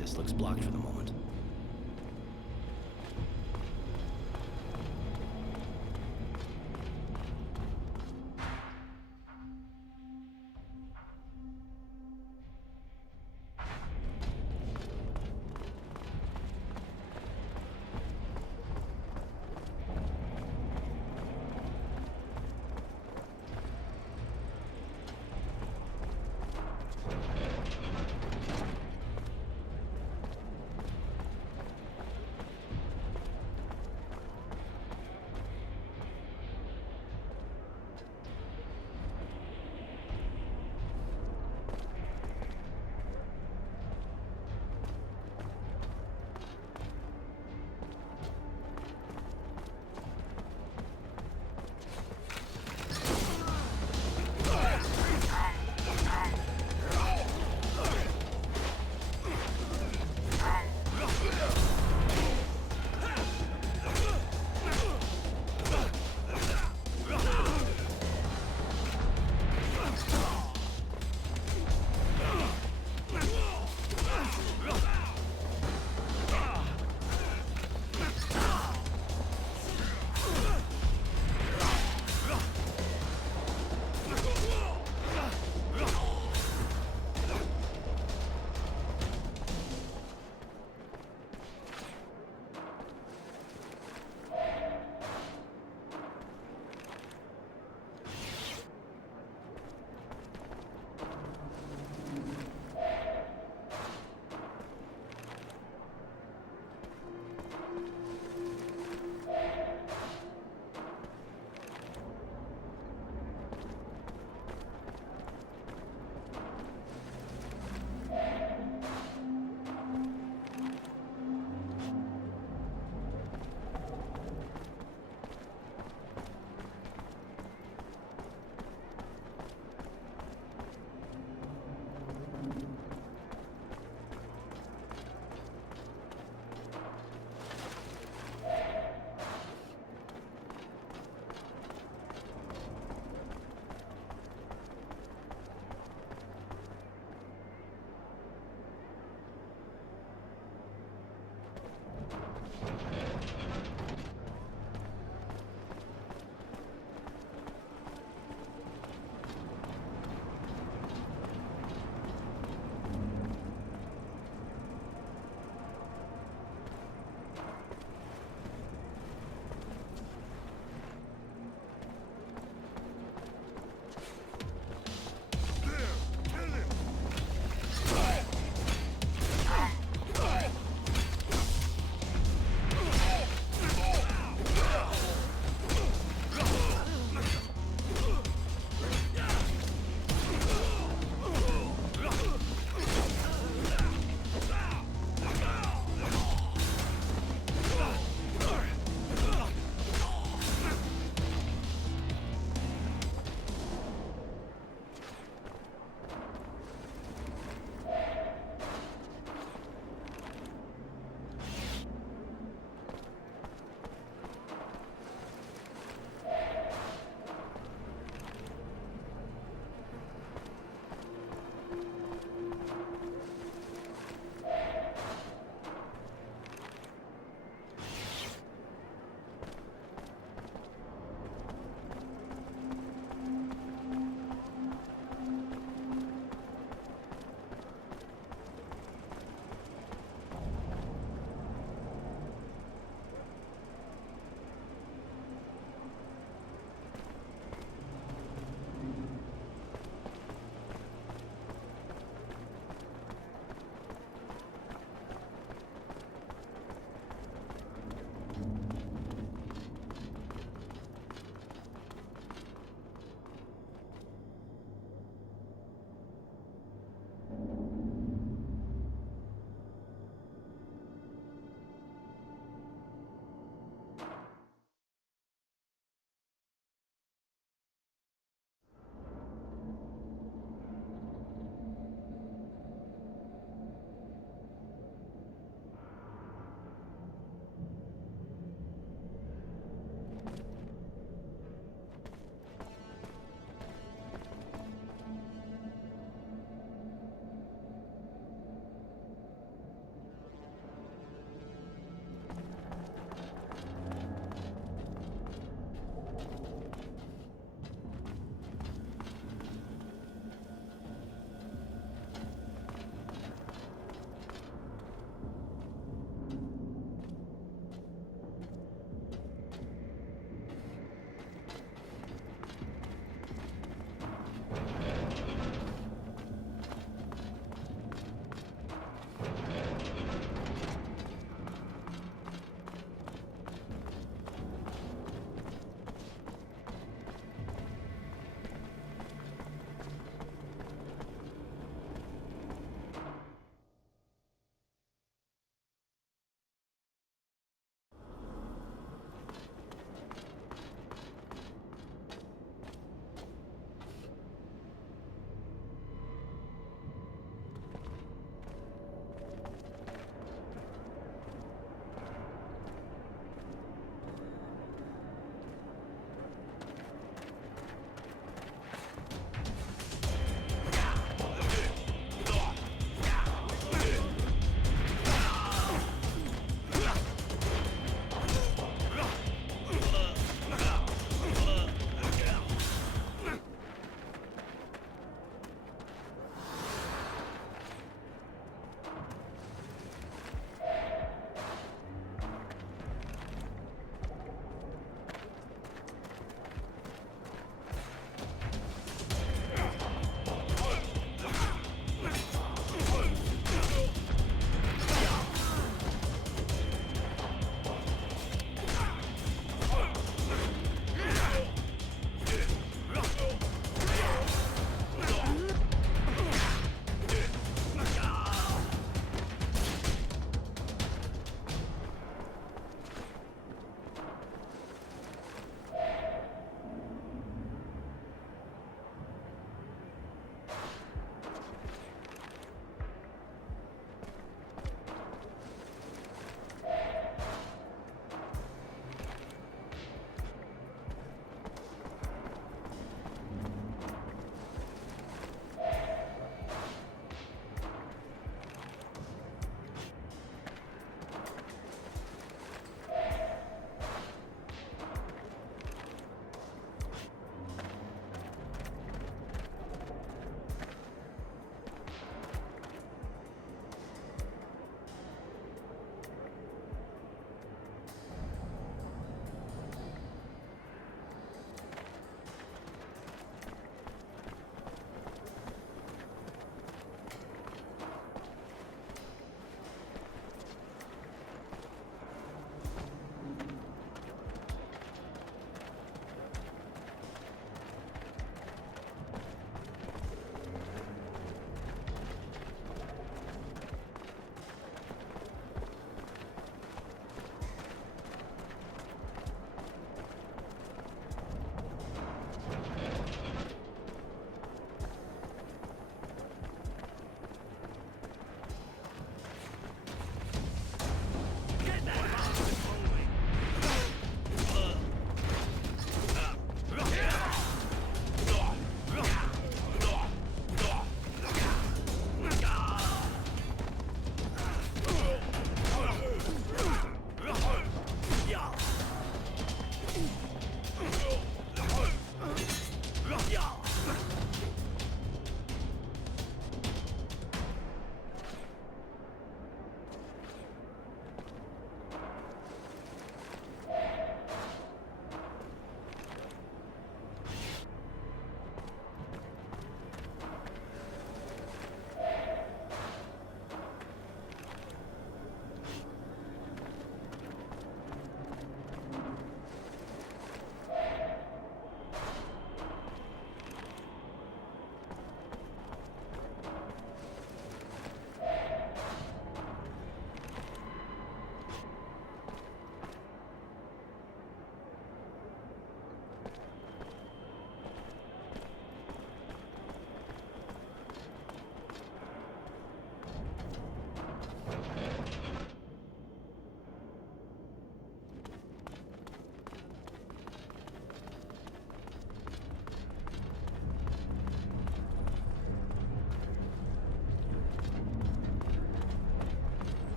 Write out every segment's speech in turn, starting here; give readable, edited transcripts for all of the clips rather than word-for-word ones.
access looks blocked for the moment.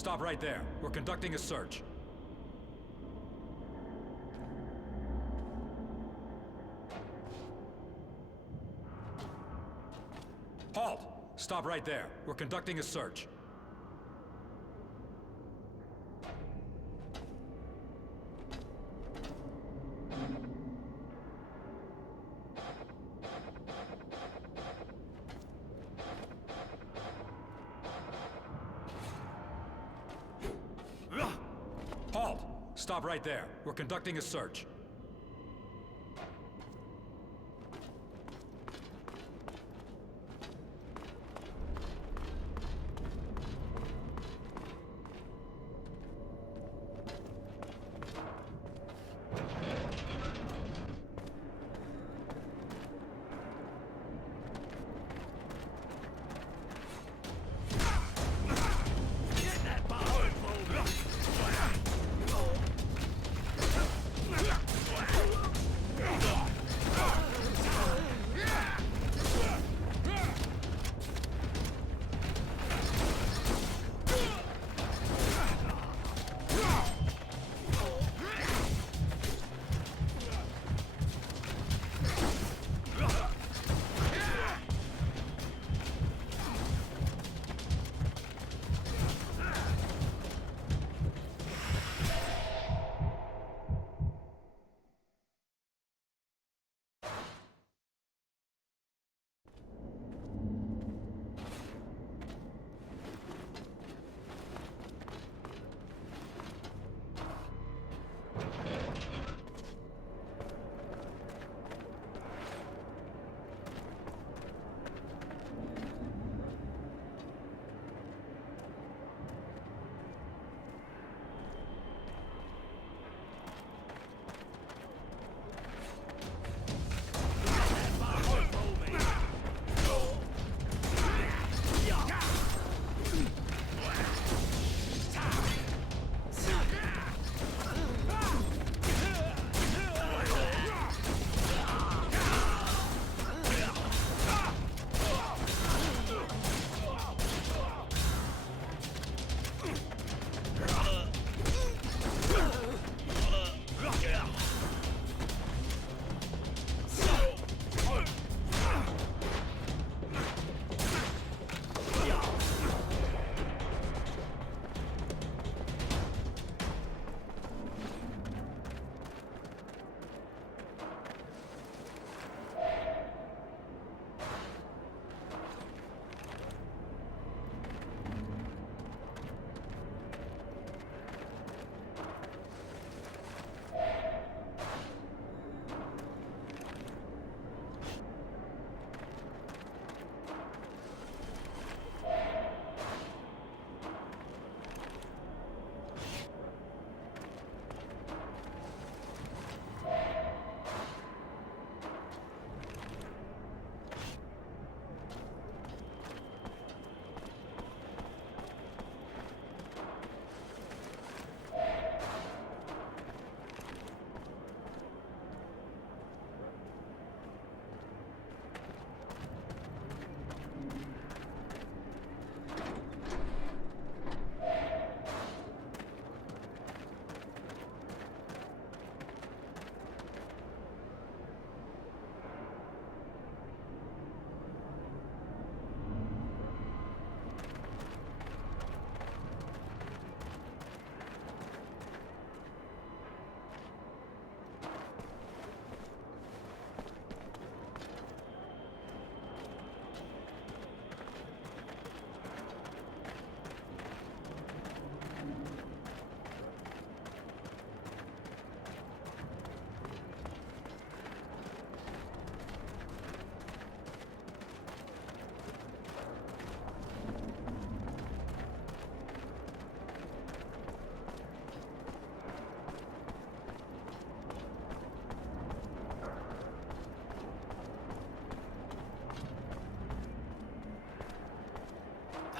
stop right there. We're conducting a search. Halt! Stop right there. We're conducting a search. Halt! Stop right there. We're conducting a search.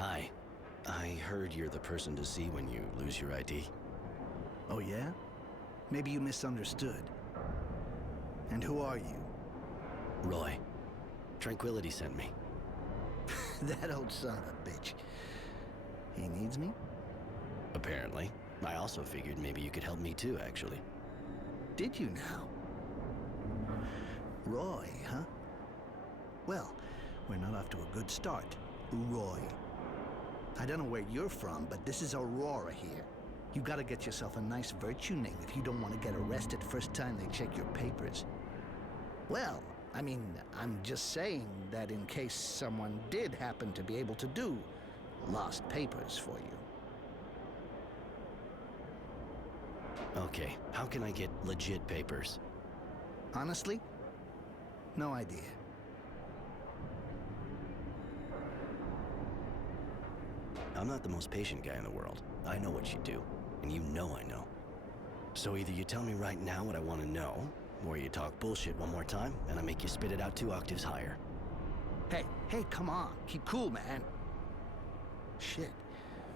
Hi. I heard you're the person to see when you lose your ID. Oh yeah? Maybe you misunderstood. And who are you? Roy. Tranquility sent me. That old son of a bitch. He needs me? Apparently. I also figured maybe you could help me too, actually. Did you now? Roy, huh? Well, we're not off to a good start. Roy. I don't know where you're from, but this is Aurora here. You gotta get yourself a nice virtue name if you don't want to get arrested first time they check your papers. Well, I mean, I'm just saying that in case someone did happen to be able to do lost papers for you. Okay, how can I get legit papers? Honestly? No idea. I'm not the most patient guy in the world. I know what you do, and you know I know. So either you tell me right now what I want to know, or you talk bullshit one more time, and I make you spit it out 2 octaves higher. Hey, come on. Keep cool, man. Shit.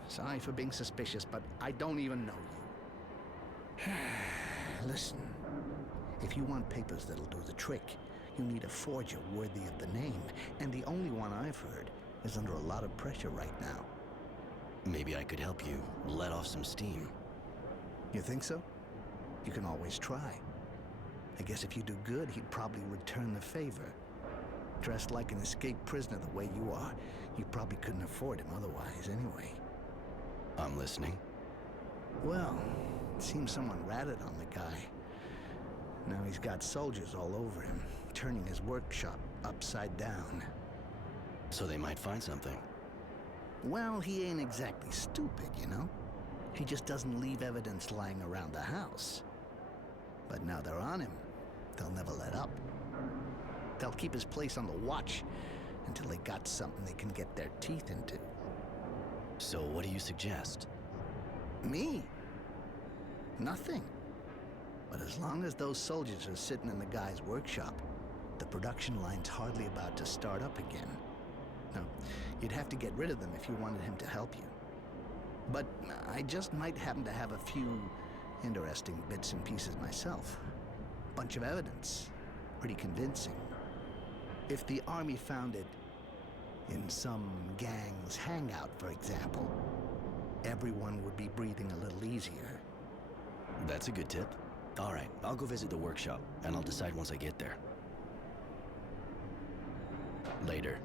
Sorry for being suspicious, but I don't even know you. Listen, if you want papers that'll do the trick, you need a forger worthy of the name, and the only one I've heard is under a lot of pressure right now. Maybe I could help you let off some steam. You think so? You can always try. I guess if you do good, he'd probably return the favor. Dressed like an escaped prisoner the way you are, you probably couldn't afford him otherwise anyway. I'm listening. Well, it seems someone ratted on the guy. Now he's got soldiers all over him, turning his workshop upside down. So they might find something. Well, he ain't exactly stupid, you know? He just doesn't leave evidence lying around the house. But now they're on him. They'll never let up. They'll keep his place on the watch until they got something they can get their teeth into. So what do you suggest? Me? Nothing. But as long as those soldiers are sitting in the guy's workshop, the production line's hardly about to start up again. Now, you'd have to get rid of them if you wanted him to help you. But I just might happen to have a few interesting bits and pieces myself. Bunch of evidence. Pretty convincing. If the army found it in some gang's hangout, for example, everyone would be breathing a little easier. That's a good tip. All right, I'll go visit the workshop, and I'll decide once I get there. Later.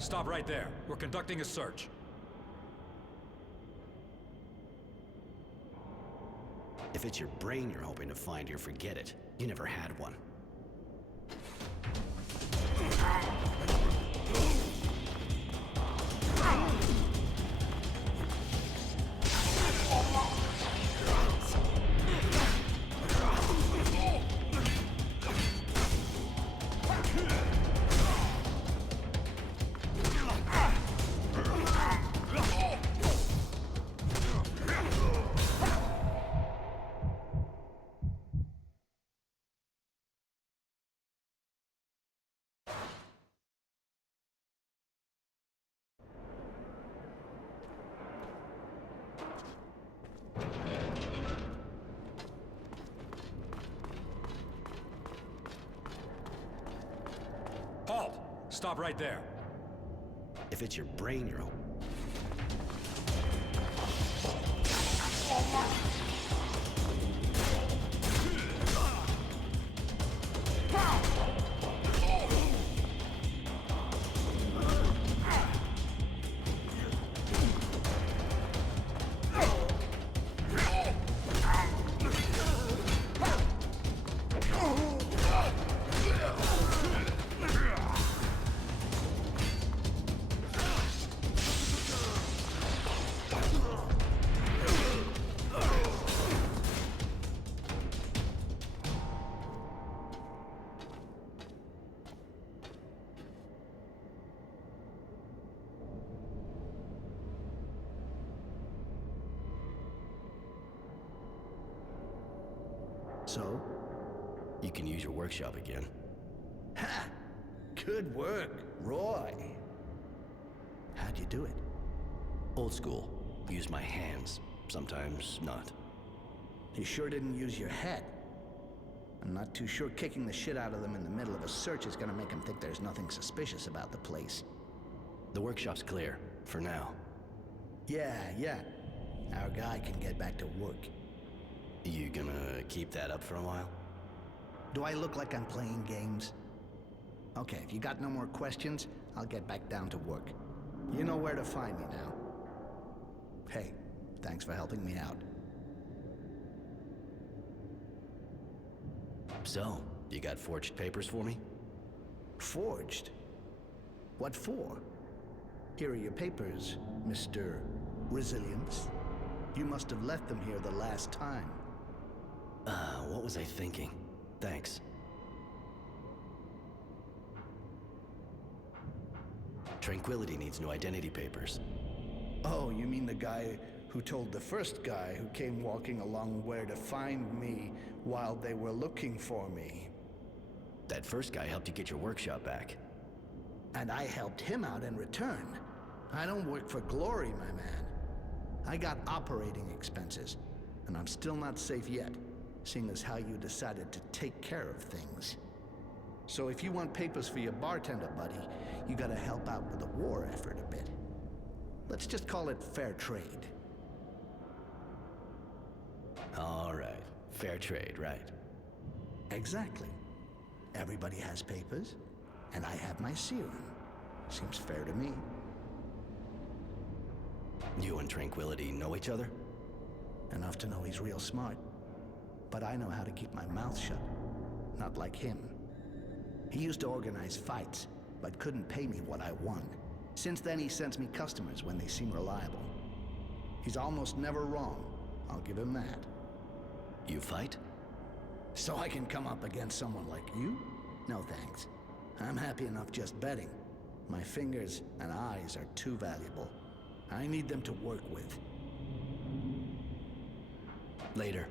Stop right there. We're conducting a search. If it's your brain you're hoping to find here, forget it. You never had one. Halt! Stop right there. If it's your brain you're hoping... So? You can use your workshop again. Ha! Good work, Roy. How'd you do it? Old school. Use my hands. Sometimes not. You sure didn't use your head. I'm not too sure kicking the shit out of them in the middle of a search is gonna make them think there's nothing suspicious about the place. The workshop's clear. For now. Yeah. Our guy can get back to work. You gonna keep that up for a while? Do I look like I'm playing games? Okay, if you got no more questions, I'll get back down to work. You know where to find me now. Hey, thanks for helping me out. So, you got forged papers for me? Forged? What for? Here are your papers, Mr. Resilience. You must have left them here the last time. What was I thinking? Thanks. Tranquility needs new identity papers. Oh, you mean the guy who told the first guy who came walking along where to find me while they were looking for me. That first guy helped you get your workshop back. And I helped him out in return. I don't work for glory, my man. I got operating expenses, and I'm still not safe yet, seeing as how you decided to take care of things. So if you want papers for your bartender buddy, you gotta help out with the war effort a bit. Let's just call it fair trade. All right. Fair trade, right? Exactly. Everybody has papers, and I have my serum. Seems fair to me. You and Tranquility know each other? Enough to know he's real smart. But I know how to keep my mouth shut. Not like him. He used to organize fights, but couldn't pay me what I won. Since then, he sends me customers when they seem reliable. He's almost never wrong. I'll give him that. You fight? So I can come up against someone like you? No thanks. I'm happy enough just betting. My fingers and eyes are too valuable. I need them to work with. Later.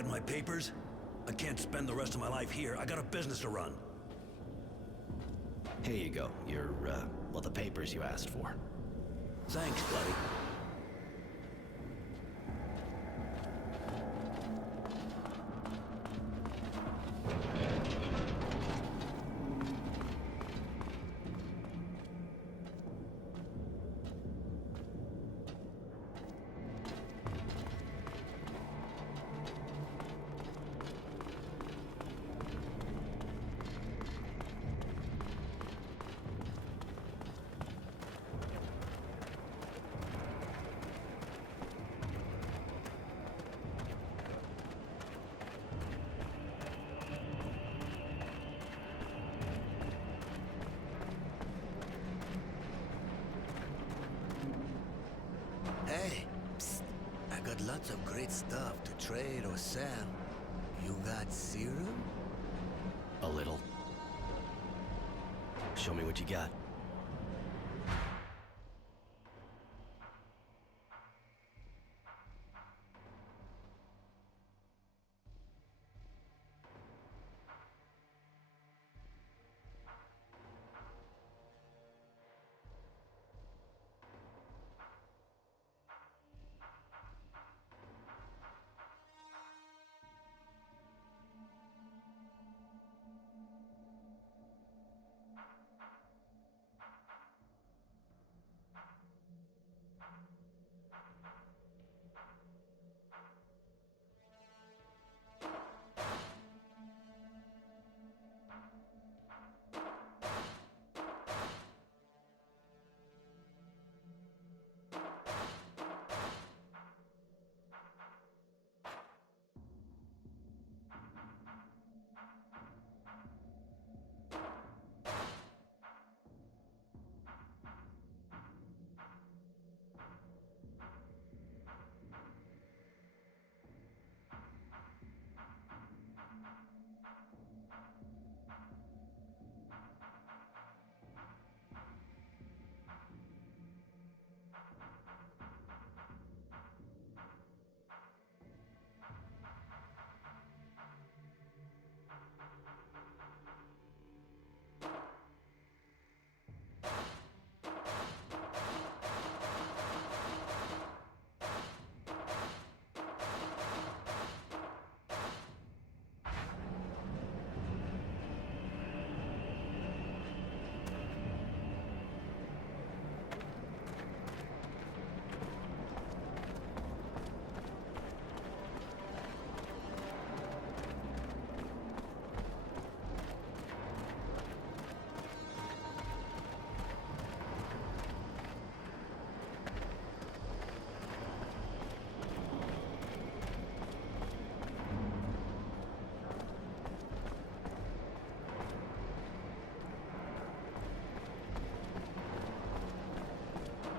got my papers? I can't spend the rest of my life here. I got a business to run. Here you go. Well, the papers you asked for. Thanks, buddy. Hey, psst. I got lots of great stuff to trade or sell. You got serum? A little. Show me what you got.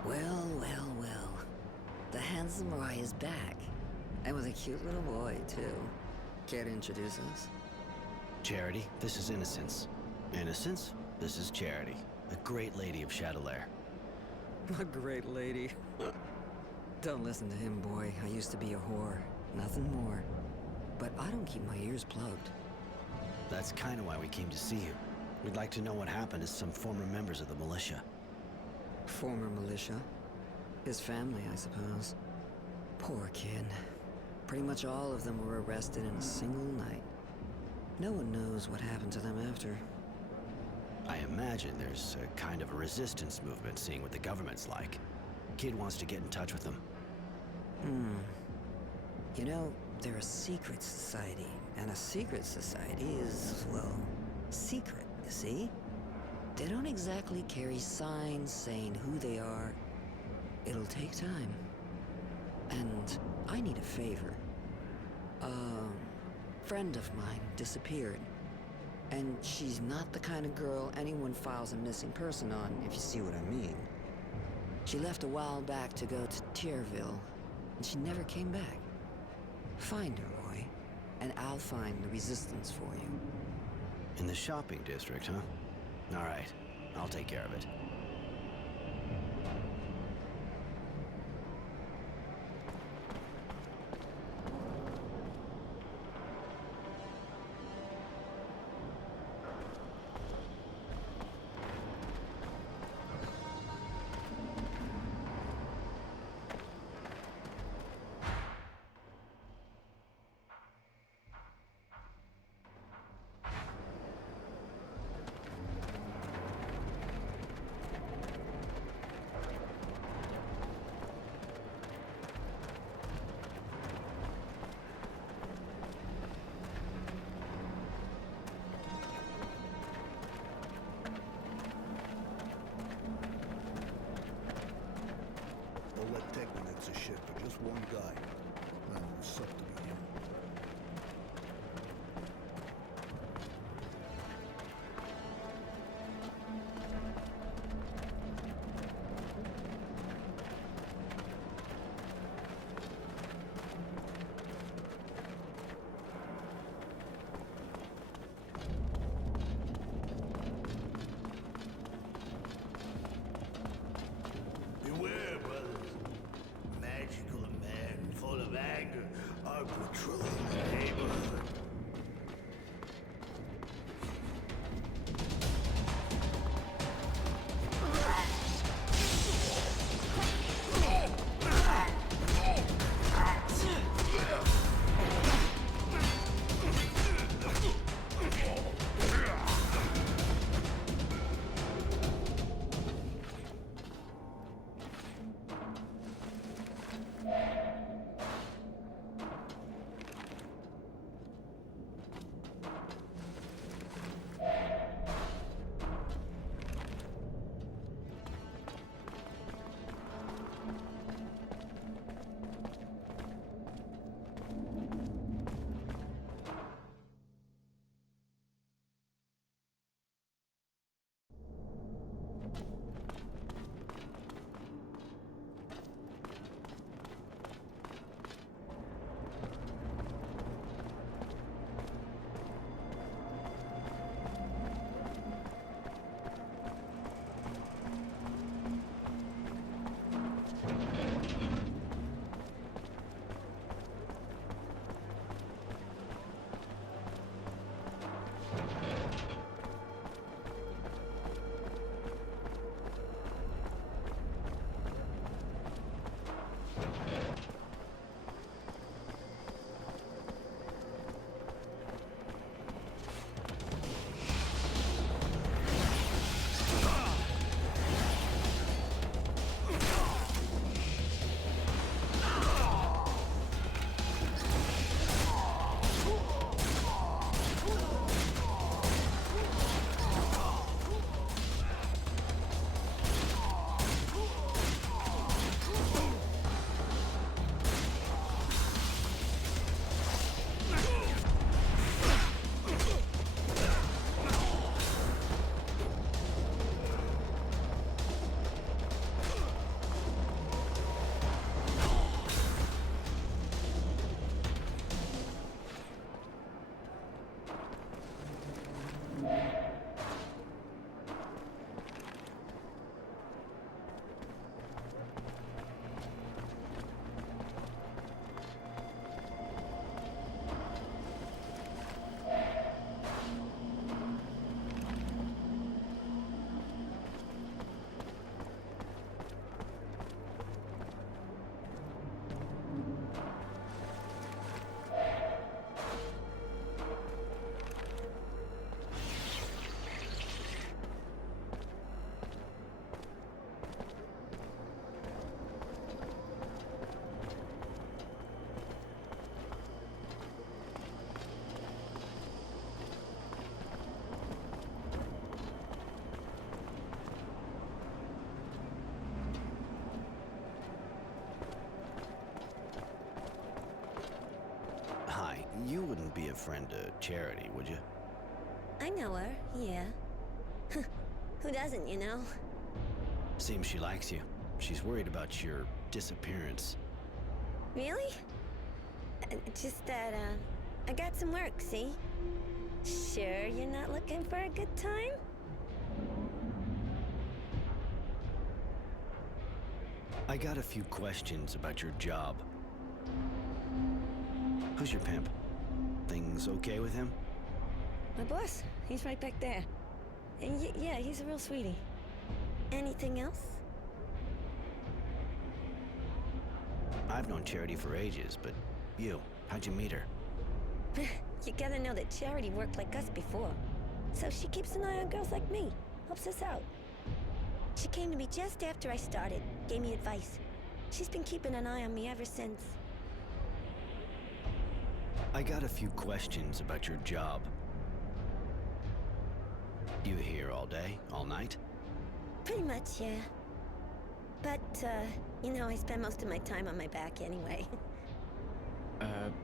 Well, well, well. The handsome Roy is back. And with a cute little boy, too. Care to introduce us? Charity, this is Innocence. Innocence, this is Charity, a great lady of Chatelaire. A great lady. Don't listen to him, boy. I used to be a whore. Nothing more. But I don't keep my ears plugged. That's kind of why we came to see you. We'd like to know what happened to some former members of the militia. Former militia. His family, I suppose. Poor kid. Pretty much all of them were arrested in a single night. No one knows what happened to them after. I imagine there's a kind of a resistance movement, seeing what the government's like. Kid wants to get in touch with them. You know, they're a secret society, and a secret society is, well, secret, you see? They don't exactly carry signs saying who they are. It'll take time. And I need a favor. A friend of mine disappeared. And she's not the kind of girl anyone files a missing person on, if you see what I mean. She left a while back to go to Tierville, and she never came back. Find her, Roy, and I'll find the resistance for you. In the shopping district, huh? All right, I'll take care of it. lots of shit for just one guy. Man, it sucked to be him. Beware, brothers. Magical man full of anger are patrolling the neighborhood. You wouldn't be a friend to Charity, would you? I know her, yeah. Who doesn't, you know? Seems she likes you. She's worried about your disappearance. Really? Just that, I got some work, see? Sure you're not looking for a good time? I got a few questions about your job. Who's your pimp? Things okay with him? My boss, he's right back there. And yeah, he's a real sweetie. Anything else? I've known Charity for ages, but how'd you meet her? You gotta know that Charity worked like us before. So she keeps an eye on girls like me, helps us out. She came to me just after I started, gave me advice. She's been keeping an eye on me ever since. I got a few questions about your job. You here all day, all night? Pretty much, yeah. But, You know, I spend most of my time on my back anyway.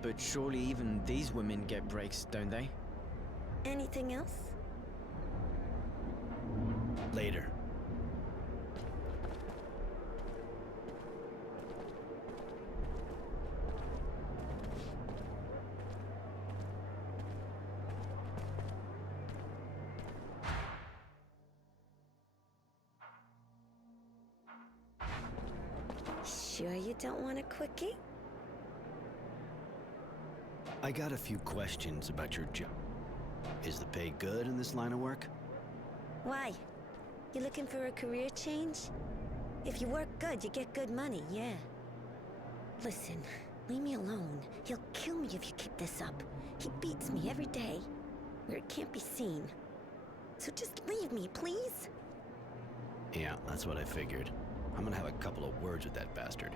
But surely even these women get breaks, don't they? Anything else? Later. Sure you don't want a quickie? I got a few questions about your job. Is the pay good in this line of work? Why? You looking for a career change? If you work good, you get good money, yeah. Listen, leave me alone. He'll kill me if you keep this up. He beats me every day, where it can't be seen. So just leave me, please? Yeah, that's what I figured. I'm gonna have a couple of words with that bastard.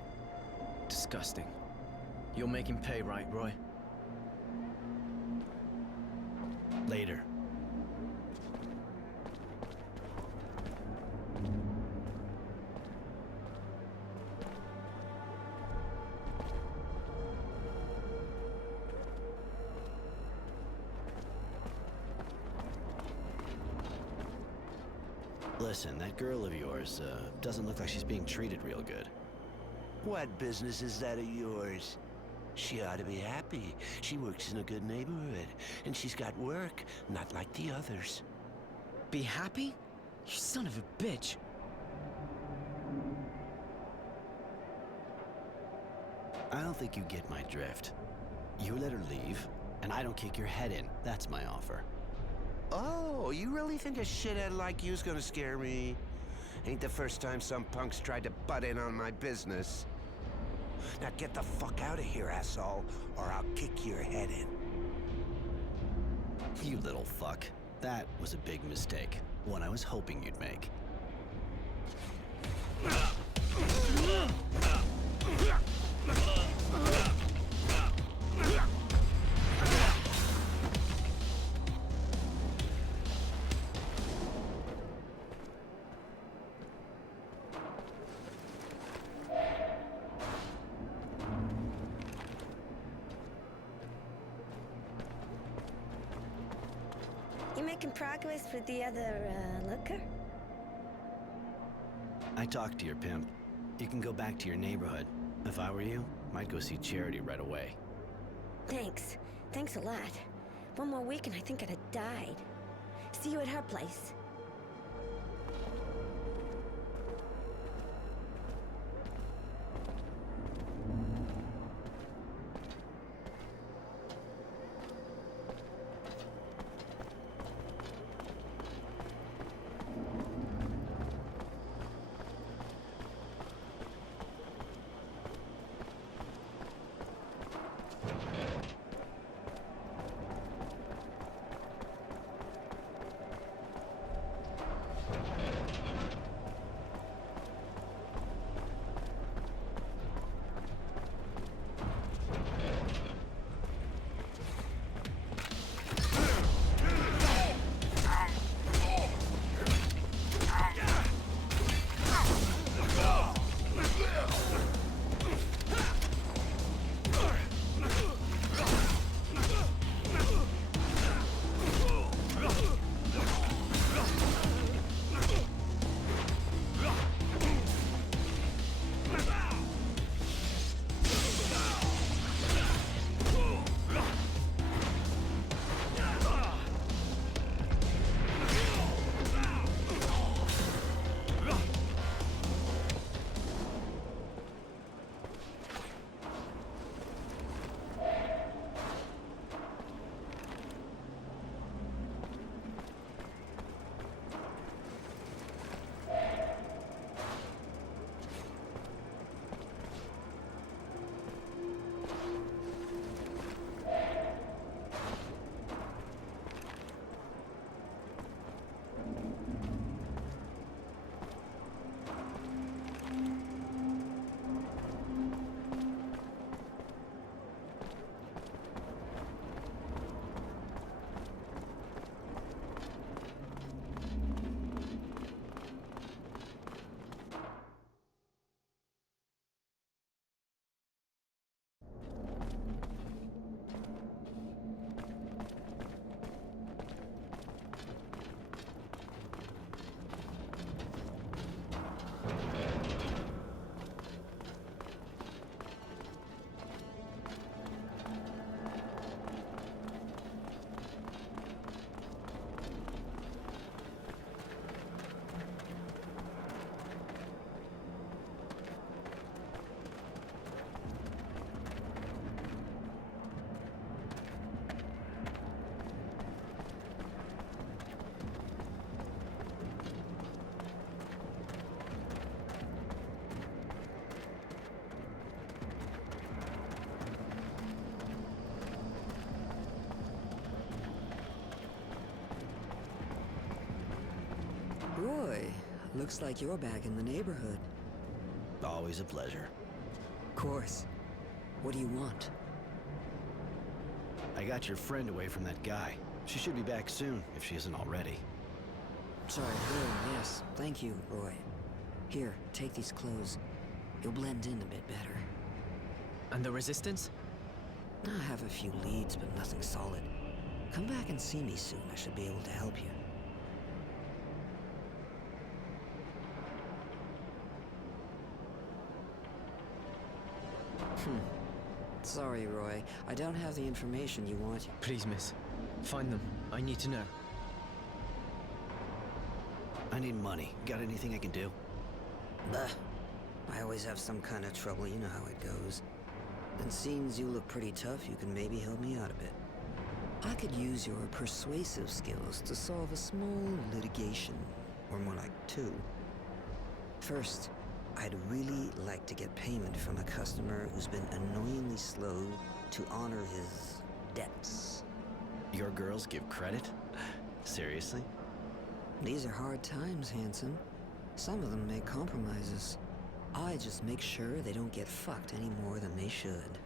Disgusting. You'll make him pay, right, Roy? Later. Listen, that girl of yours, doesn't look like she's being treated real good. What business is that of yours? She ought to be happy. She works in a good neighborhood, and she's got work, not like the others. Be happy? You son of a bitch. I don't think you get my drift. You let her leave, and I don't kick your head in. That's my offer. Oh, you really think a shithead like you's gonna scare me? Ain't the first time some punks tried to butt in on my business. Now get the fuck out of here, asshole, or I'll kick your head in. You little fuck. That was a big mistake. One I was hoping you'd make. You making progress with the other, looker? I talked to your pimp. You can go back to your neighborhood. If I were you, I'd go see Charity right away. Thanks. Thanks a lot. One more week and I think I'd have died. See you at her place. Looks like you're back in the neighborhood. Always a pleasure. Course. What do you want? I got your friend away from that guy. She should be back soon, if she isn't already. Sorry, good, yes. Thank you, Roy. Here, take these clothes. You'll blend in a bit better. And the Resistance? I have a few leads, but nothing solid. Come back and see me soon. I should be able to help you. Sorry, Roy. I don't have the information you want. Please, miss. Find them. I need to know. I need money. Got anything I can do? Bah. I always have some kind of trouble, you know how it goes. And seems you look pretty tough, you can maybe help me out a bit. I could use your persuasive skills to solve a small litigation, or more like two. First, I'd really like to get payment from a customer who's been annoyingly slow to honor his debts. Your girls give credit? Seriously? These are hard times, handsome. Some of them make compromises. I just make sure they don't get fucked any more than they should.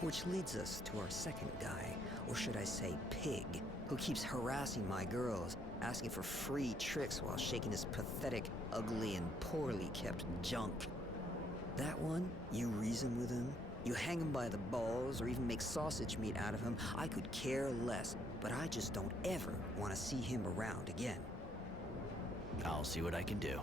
Which leads us to our second guy, or should I say pig, who keeps harassing my girls, asking for free tricks while shaking his pathetic, ugly, and poorly kept junk. That one, you reason with him, you hang him by the balls, or even make sausage meat out of him, I could care less, but I just don't ever want to see him around again. I'll see what I can do.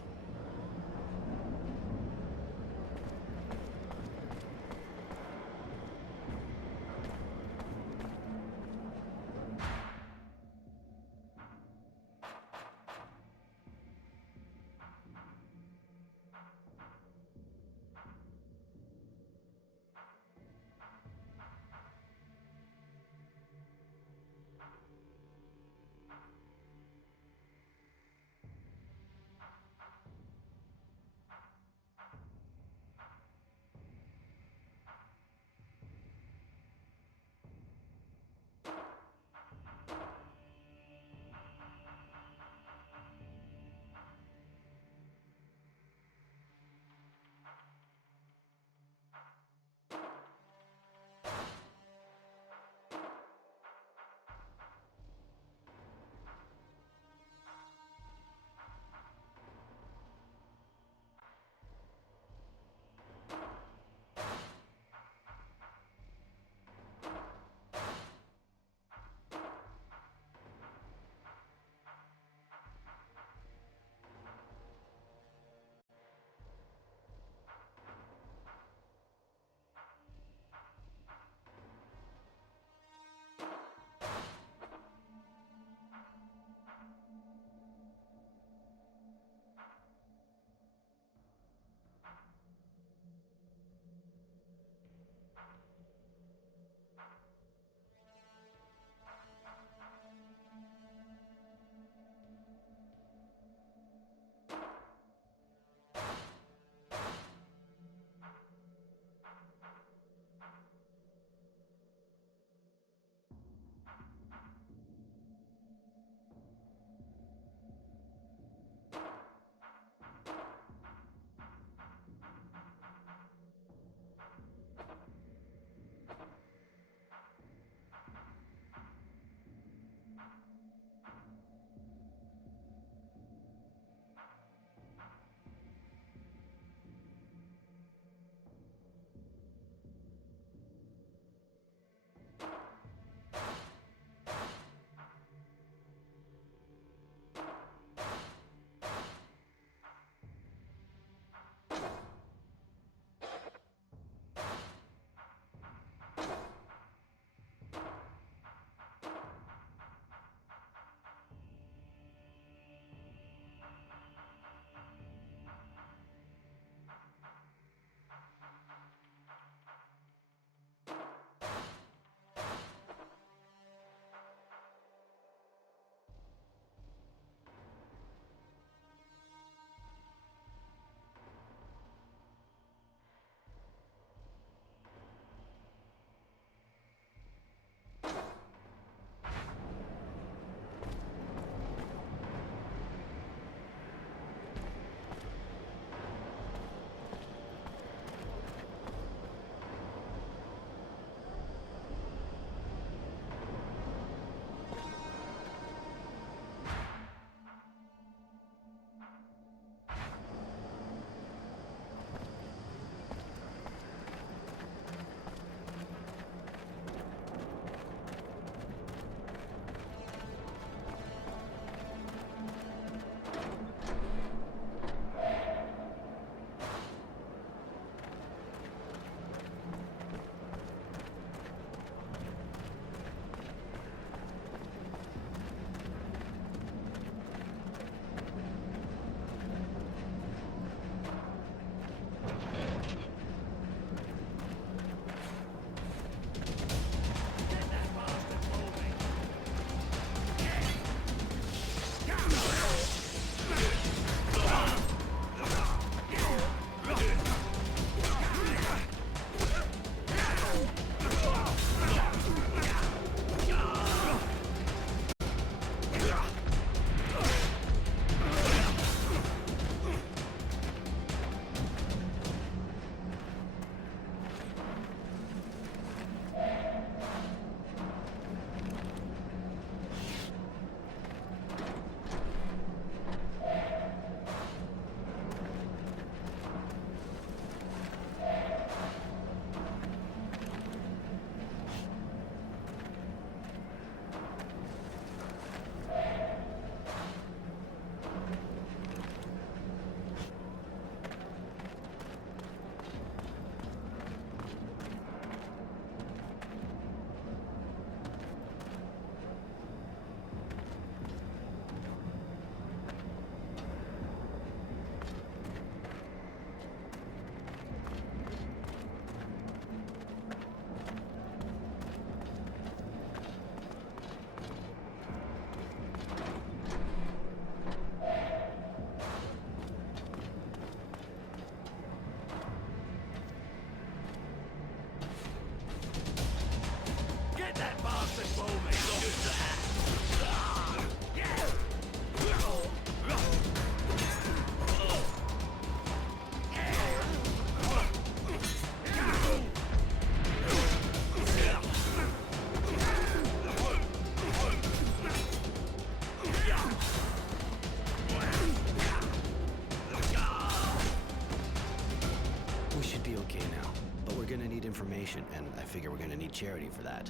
now. But we're gonna need information, and I figure we're gonna need Charity for that.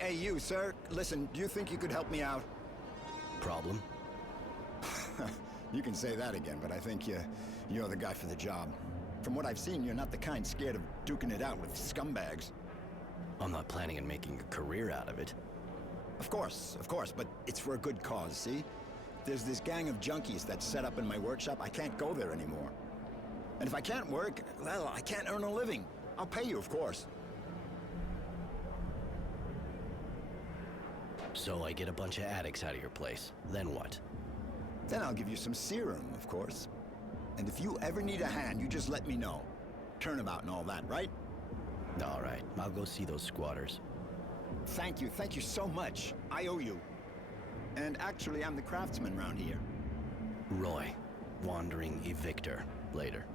Hey, you, sir. Listen, do you think you could help me out? Problem? You can say that again, but I think you're the guy for the job. From what I've seen, you're not the kind scared of duking it out with scumbags. I'm not planning on making a career out of it. Of course, but it's for a good cause, see? There's this gang of junkies that's set up in my workshop. I can't go there anymore. And if I can't work, well, I can't earn a living. I'll pay you, of course. So I get a bunch of addicts out of your place. Then what? Then I'll give you some serum, of course. And if you ever need a hand, you just let me know. Turnabout and all that, right? All right, I'll go see those squatters. Thank you so much. I owe you. And actually, I'm the craftsman around here. Roy, wandering evictor. Later.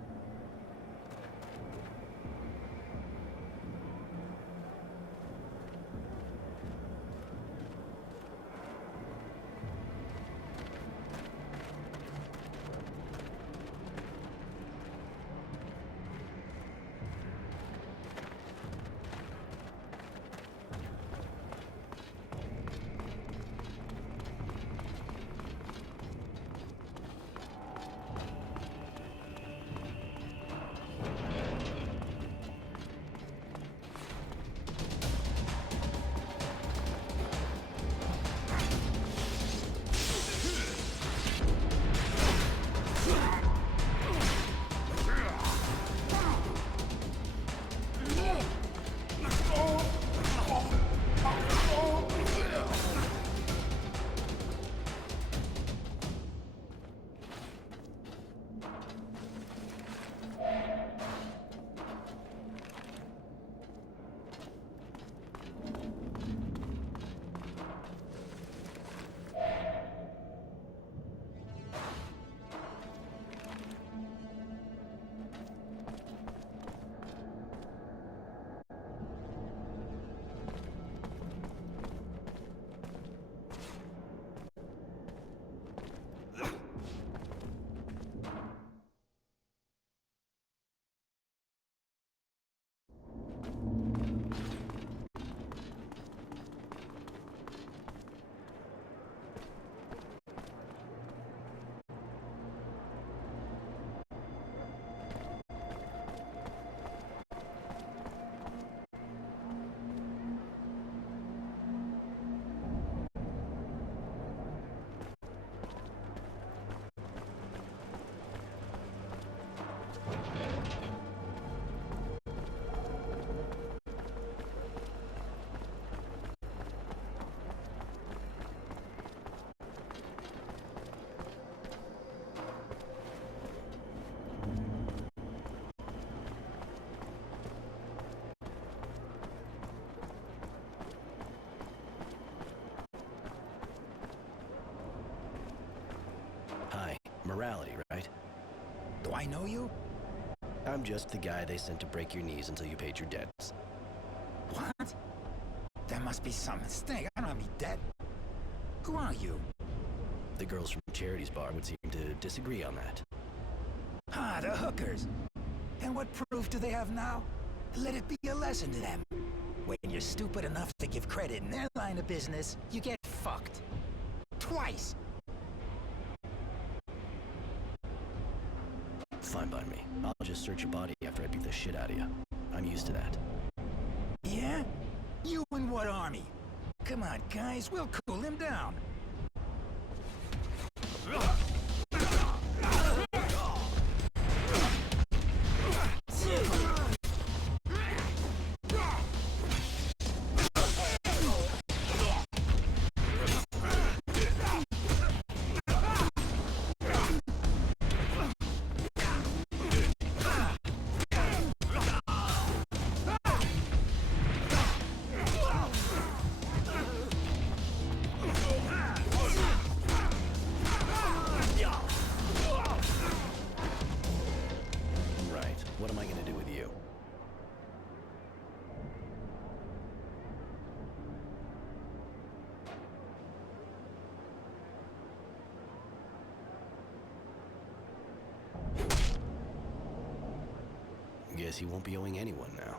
morality, right? Do I know you? I'm just the guy they sent to break your knees until you paid your debts. What? There must be some mistake. I don't have any debt. Who are you? The girls from Charity's bar would seem to disagree on that. Ah, the hookers. And what proof do they have now? Let it be a lesson to them. When you're stupid enough to give credit in their line of business, you get fucked. Twice. Fine by me. I'll just search your body after I beat the shit out of you. I'm used to that. Yeah? You in what army? Come on, guys, we'll cool him down. Right. What am I gonna do with you? Guess you won't be owing anyone now.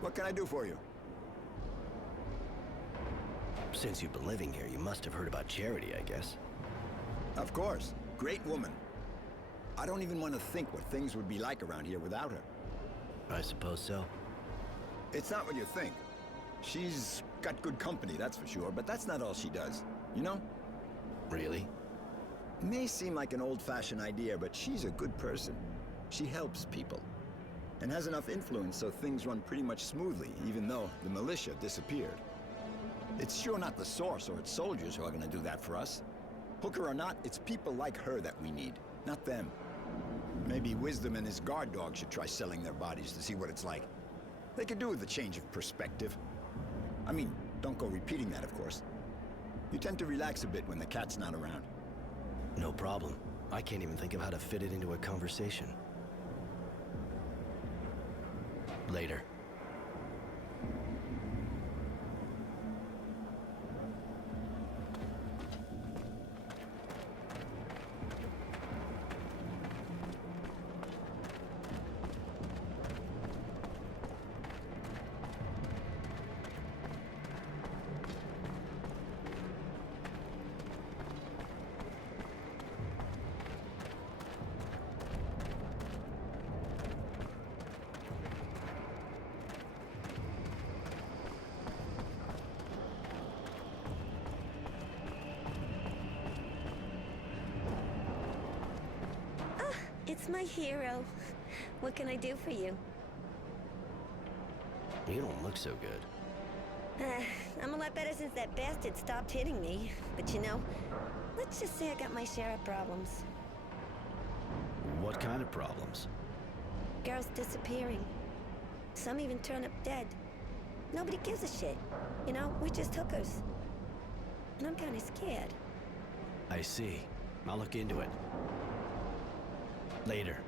What can I do for you? Since you've been living here, you must have heard about Charity, I guess. Of course. Great woman. I don't even want to think what things would be like around here without her. I suppose so. It's not what you think. She's got good company, that's for sure, but that's not all she does. You know? Really? May seem like an old-fashioned idea, but she's a good person. She helps people. And has enough influence so things run pretty much smoothly, even though the militia disappeared. It's sure not the Source or its soldiers who are gonna do that for us. Hooker or not, it's people like her that we need, not them. Maybe Wisdom and his guard dog should try selling their bodies to see what it's like. They could do with a change of perspective. I mean, don't go repeating that, of course. You tend to relax a bit when the cat's not around. No problem. I can't even think of how to fit it into a conversation. Later. It's my hero. What can I do for you? You don't look so good. I'm a lot better since that bastard stopped hitting me. But you know, let's just say I got my share of problems. What kind of problems? Girls disappearing. Some even turn up dead. Nobody gives a shit. You know, we're just hookers. And I'm kind of scared. I see. I'll look into it. Later.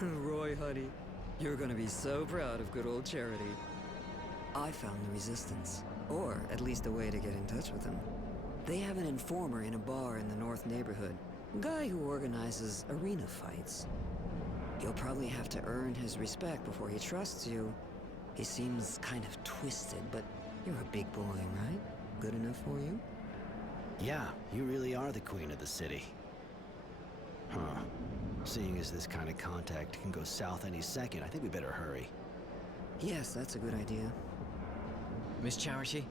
Roy, honey, you're gonna be so proud of good old Charity. I found the Resistance, or at least a way to get in touch with them. They have an informer in a bar in the North neighborhood, a guy who organizes arena fights. You'll probably have to earn his respect before he trusts you. He seems kind of twisted, but you're a big boy, right? Good enough for you? Yeah, you really are the queen of the city. Huh. Seeing as this kind of contact can go south any second, I think we better hurry. Yes, that's a good idea. Miss Charity,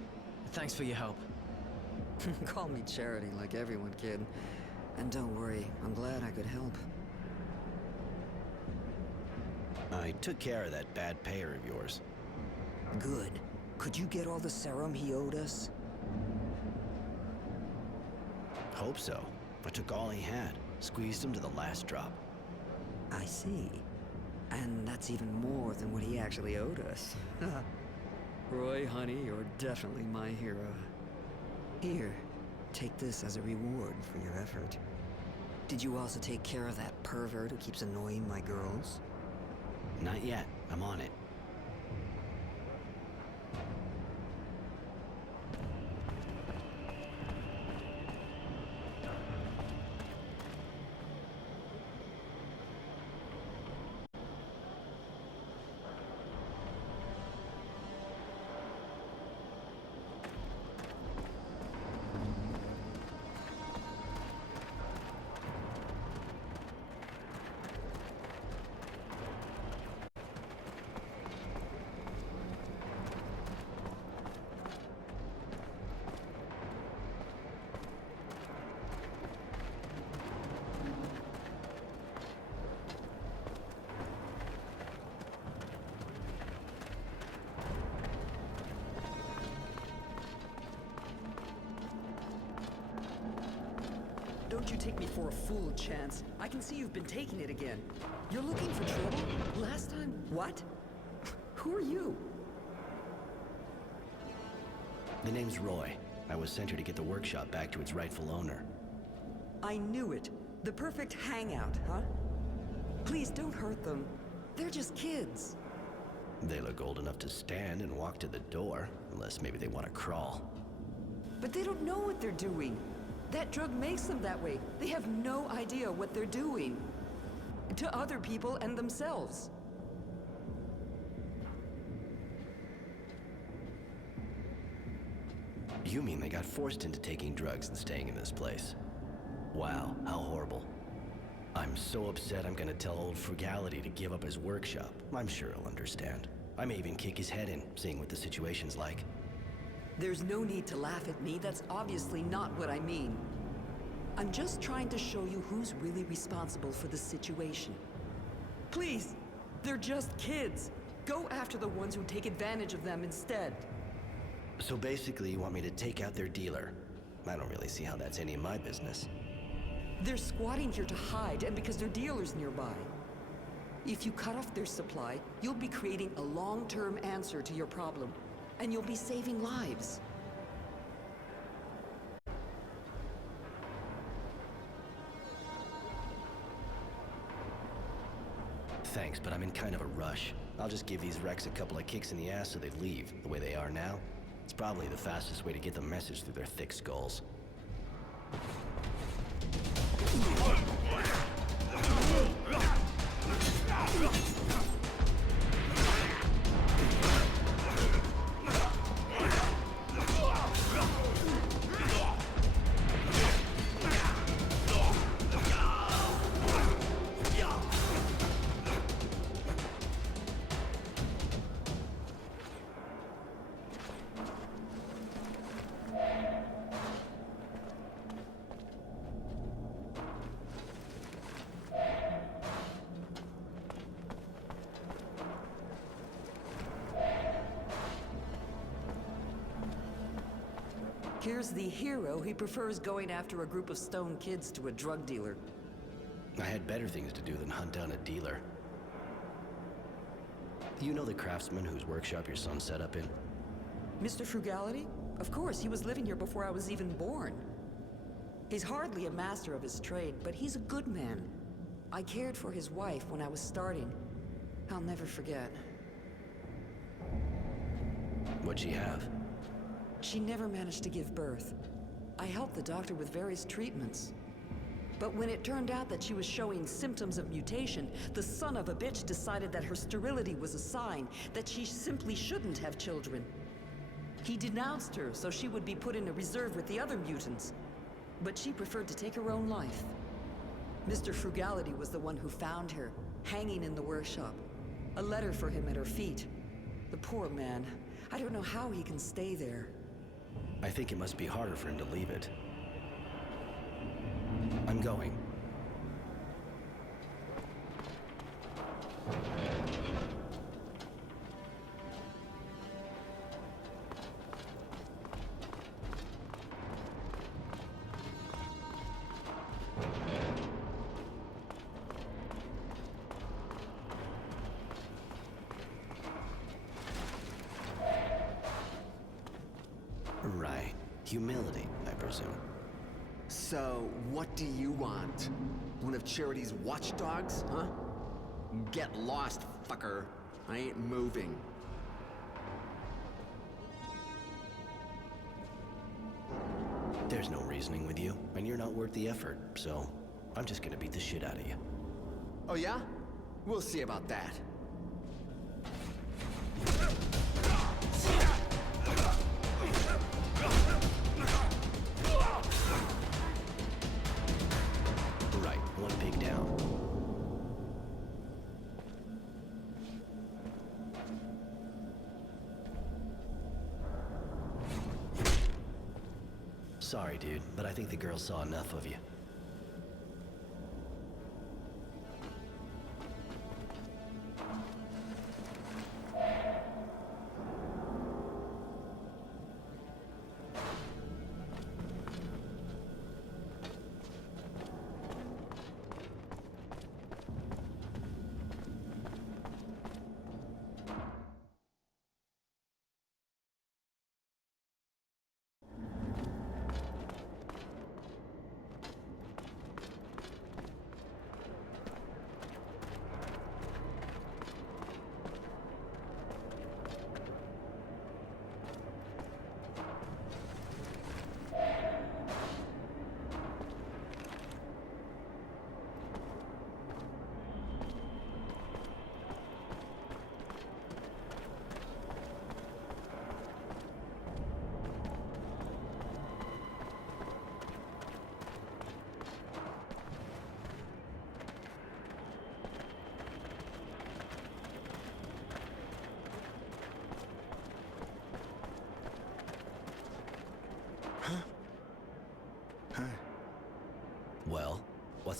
thanks for your help. Call me Charity like everyone, kid. And don't worry, I'm glad I could help. I took care of that bad payer of yours. Good. Could you get all the serum he owed us? Hope so. I took all he had, squeezed him to the last drop. I see. And that's even more than what he actually owed us. Roy, honey, you're definitely my hero. Here, take this as a reward for your effort. Did you also take care of that pervert who keeps annoying my girls? Not yet. I'm on it. Don't you take me for a fool, Chance. I can see you've been taking it again. You're looking for trouble? Last time, what? Who are you? The name's Roy. I was sent here to get the workshop back to its rightful owner. I knew it. The perfect hangout, huh? Please don't hurt them. They're just kids. They look old enough to stand and walk to the door, unless maybe they want to crawl. But they don't know what they're doing. That drug makes them that way. They have no idea what they're doing. To other people and themselves. You mean they got forced into taking drugs and staying in this place? Wow, how horrible. I'm so upset I'm gonna tell old Frugality to give up his workshop. I'm sure he'll understand. I may even kick his head in, seeing what the situation's like. There's no need to laugh at me. That's obviously not what I mean. I'm just trying to show you who's really responsible for the situation. Please, they're just kids. Go after the ones who take advantage of them instead. So basically, you want me to take out their dealer? I don't really see how that's any of my business. They're squatting here to hide, and because their dealer's nearby. If you cut off their supply, you'll be creating a long-term answer to your problem, and you'll be saving lives. Thanks, but I'm in kind of a rush. I'll just give these wrecks a couple of kicks in the ass so they leave. The way they are now, it's probably the fastest way to get the message through their thick skulls. Here's the hero. He prefers going after a group of stone kids to a drug dealer. I had better things to do than hunt down a dealer. You know the craftsman whose workshop your son set up in? Mr. Frugality? Of course, he was living here before I was even born. He's hardly a master of his trade, but he's a good man. I cared for his wife when I was starting. I'll never forget. What'd she have? She never managed to give birth. I helped the doctor with various treatments. But when it turned out that she was showing symptoms of mutation, the son of a bitch decided that her sterility was a sign that she simply shouldn't have children. He denounced her so she would be put in a reserve with the other mutants. But she preferred to take her own life. Mr. Frugality was the one who found her, hanging in the workshop. A letter for him at her feet. The poor man. I don't know how he can stay there. I think it must be harder for him to leave it. I'm going. Right. Humility, I presume. So, what do you want? One of Charity's watchdogs, huh? Get lost, fucker. I ain't moving. There's no reasoning with you, and you're not worth the effort, so I'm just gonna beat the shit out of you. Oh yeah? We'll see about that. Right, one pig down. Sorry, dude, but I think the girl saw enough of you.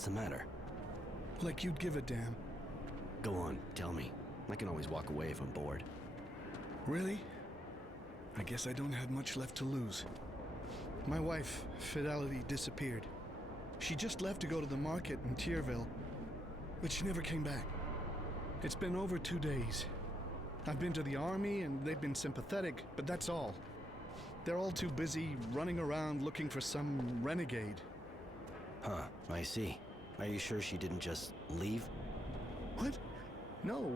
What's the matter? Like you'd give a damn. Go on, tell me. I can always walk away if I'm bored. Really? I guess I don't have much left to lose. My wife, Fidelity, disappeared. She just left to go to the market in Tierville, but she never came back. It's been over 2 days. I've been to the army and they've been sympathetic, but that's all. They're all too busy running around looking for some renegade. Huh, I see. Are you sure she didn't just leave? What? No,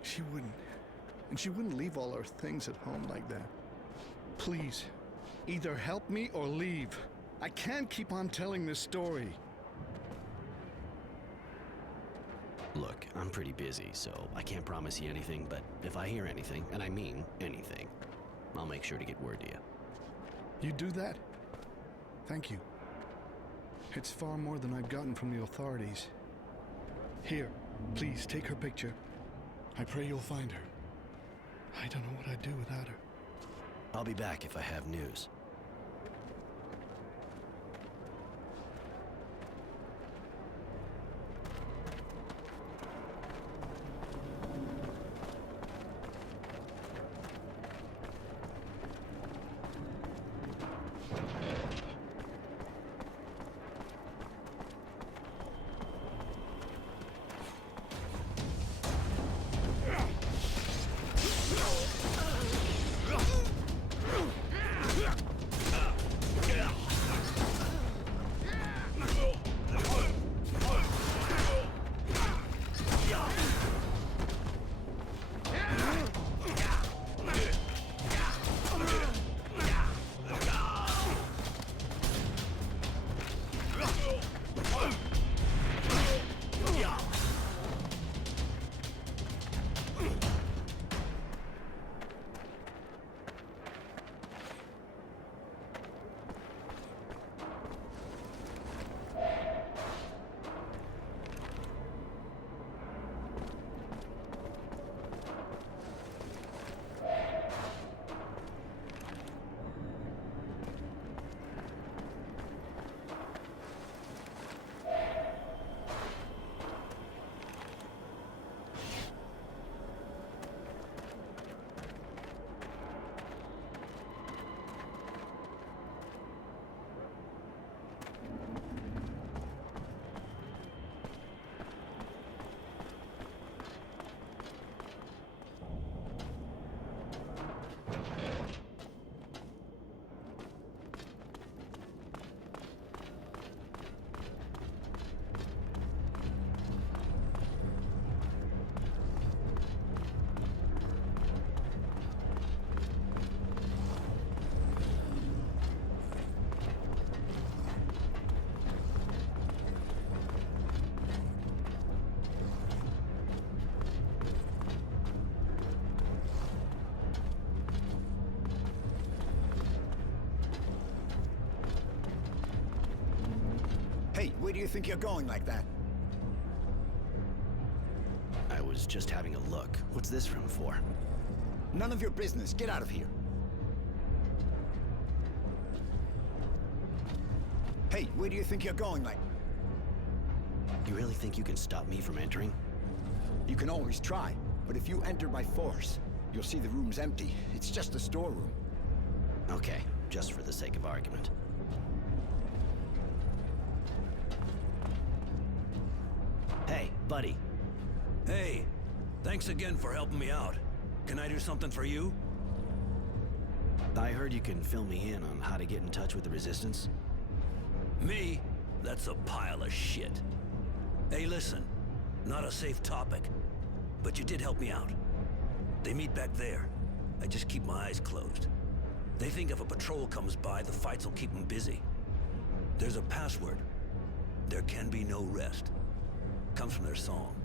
she wouldn't. And she wouldn't leave all her things at home like that. Please, either help me or leave. I can't keep on telling this story. Look, I'm pretty busy, so I can't promise you anything, but if I hear anything, and I mean anything, I'll make sure to get word to you. You do that? Thank you. It's far more than I've gotten from the authorities. Here, please take her picture. I pray you'll find her. I don't know what I'd do without her. I'll be back if I have news. Hey, where do you think you're going like that? I was just having a look. What's this room for? None of your business. Get out of here. Hey, where do you think you're going like... You really think you can stop me from entering? You can always try, but if you enter by force, you'll see the room's empty. It's just a storeroom. Okay, just for the sake of argument. Hey, buddy. Hey, thanks again for helping me out. Can I do something for you? I heard you can fill me in on how to get in touch with the Resistance. Me? That's a pile of shit. Hey, listen. Not a safe topic, but you did help me out. They meet back there. I just keep my eyes closed. They think if a patrol comes by, the fights will keep them busy. There's a password. There can be no rest. Comes from their song.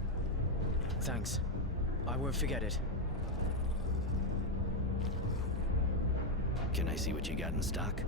Thanks. I won't forget it. Can I see what you got in stock?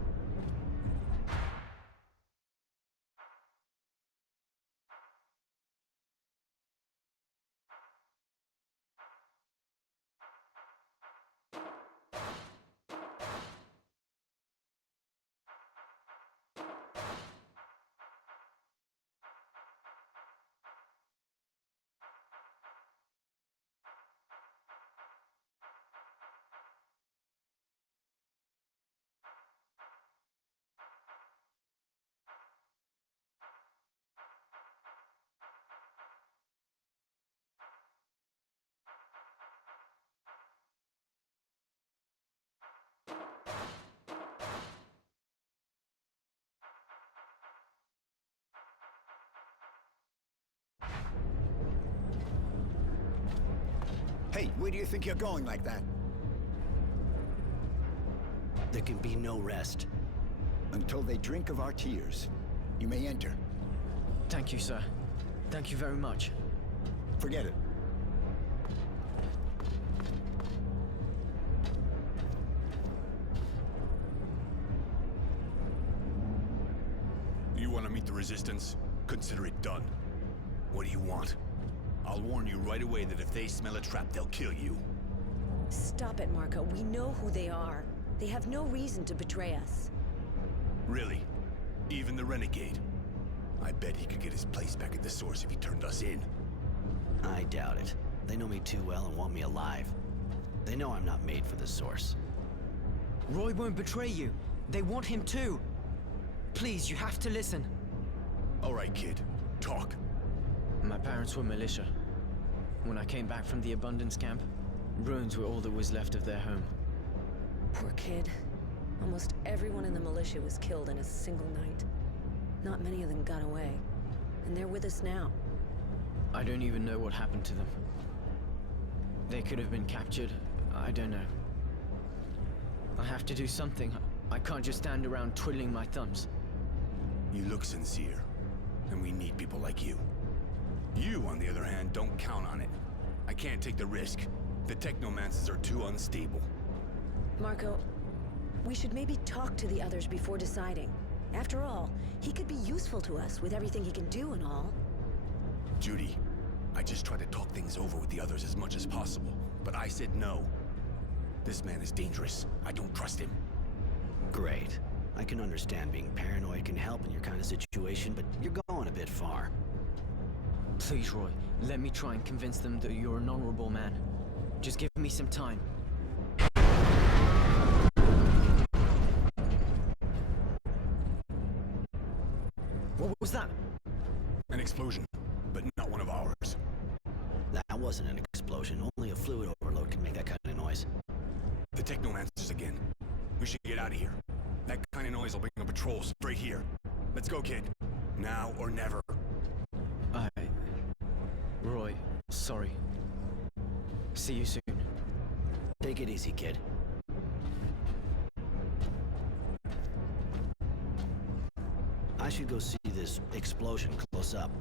Where do you think you're going like that? There can be no rest. Until they drink of our tears. You may enter. Thank you, sir. Thank you very much. Forget it. You want to meet the Resistance? Consider it done. What do you want? I'll warn you right away that if they smell a trap, they'll kill you. Stop it, Marco. We know who they are. They have no reason to betray us. Really? Even the Renegade? I bet he could get his place back at the Source if he turned us in. I doubt it. They know me too well and want me alive. They know I'm not made for the Source. Roy won't betray you. They want him too. Please, you have to listen. All right, kid. Talk. My parents were militia. When I came back from the Abundance camp, ruins were all that was left of their home. Poor kid. Almost everyone in the militia was killed in a single night. Not many of them got away. And they're with us now. I don't even know what happened to them. They could have been captured. I don't know. I have to do something. I can't just stand around twiddling my thumbs. You look sincere, and we need people like you. You, on the other hand, don't count on it. I can't take the risk. The Technomancers are too unstable. Marco, we should maybe talk to the others before deciding. After all, he could be useful to us with everything he can do and all. Judy, I just try to talk things over with the others as much as possible, but I said no. This man is dangerous. I don't trust him. Great. I can understand being paranoid can help in your kind of situation, but you're going a bit far. Please, Roy, let me try and convince them that you're an honorable man. Just give me some time. What was that? An explosion, but not one of ours. That wasn't an explosion. Only a fluid overload can make that kind of noise. The Technomancers again. We should get out of here. That kind of noise will bring a patrol straight here. Let's go, kid. Now or never. Roy, sorry. See you soon. Take it easy, kid. I should go see this explosion close up.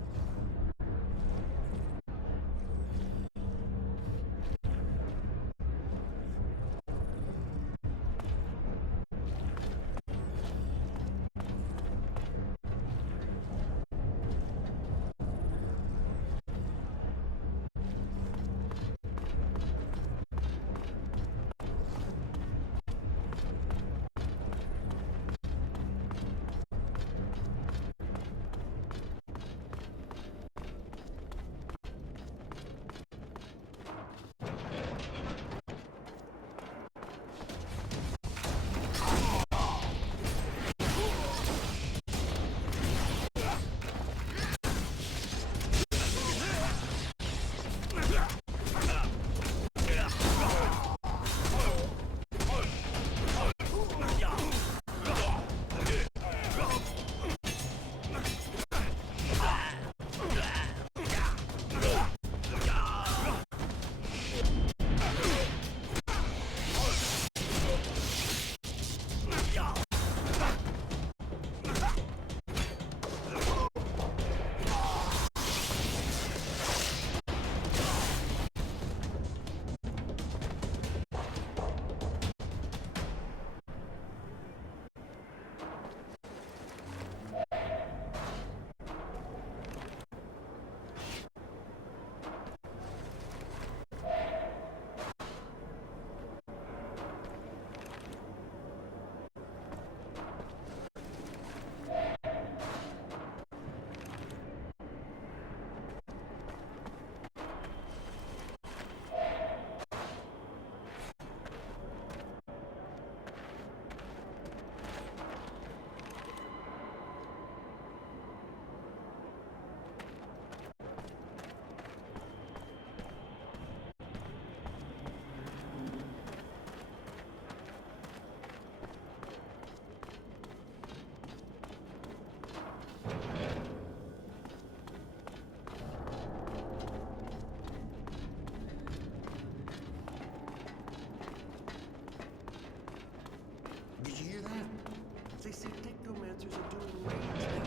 Technomancers are doing raids now.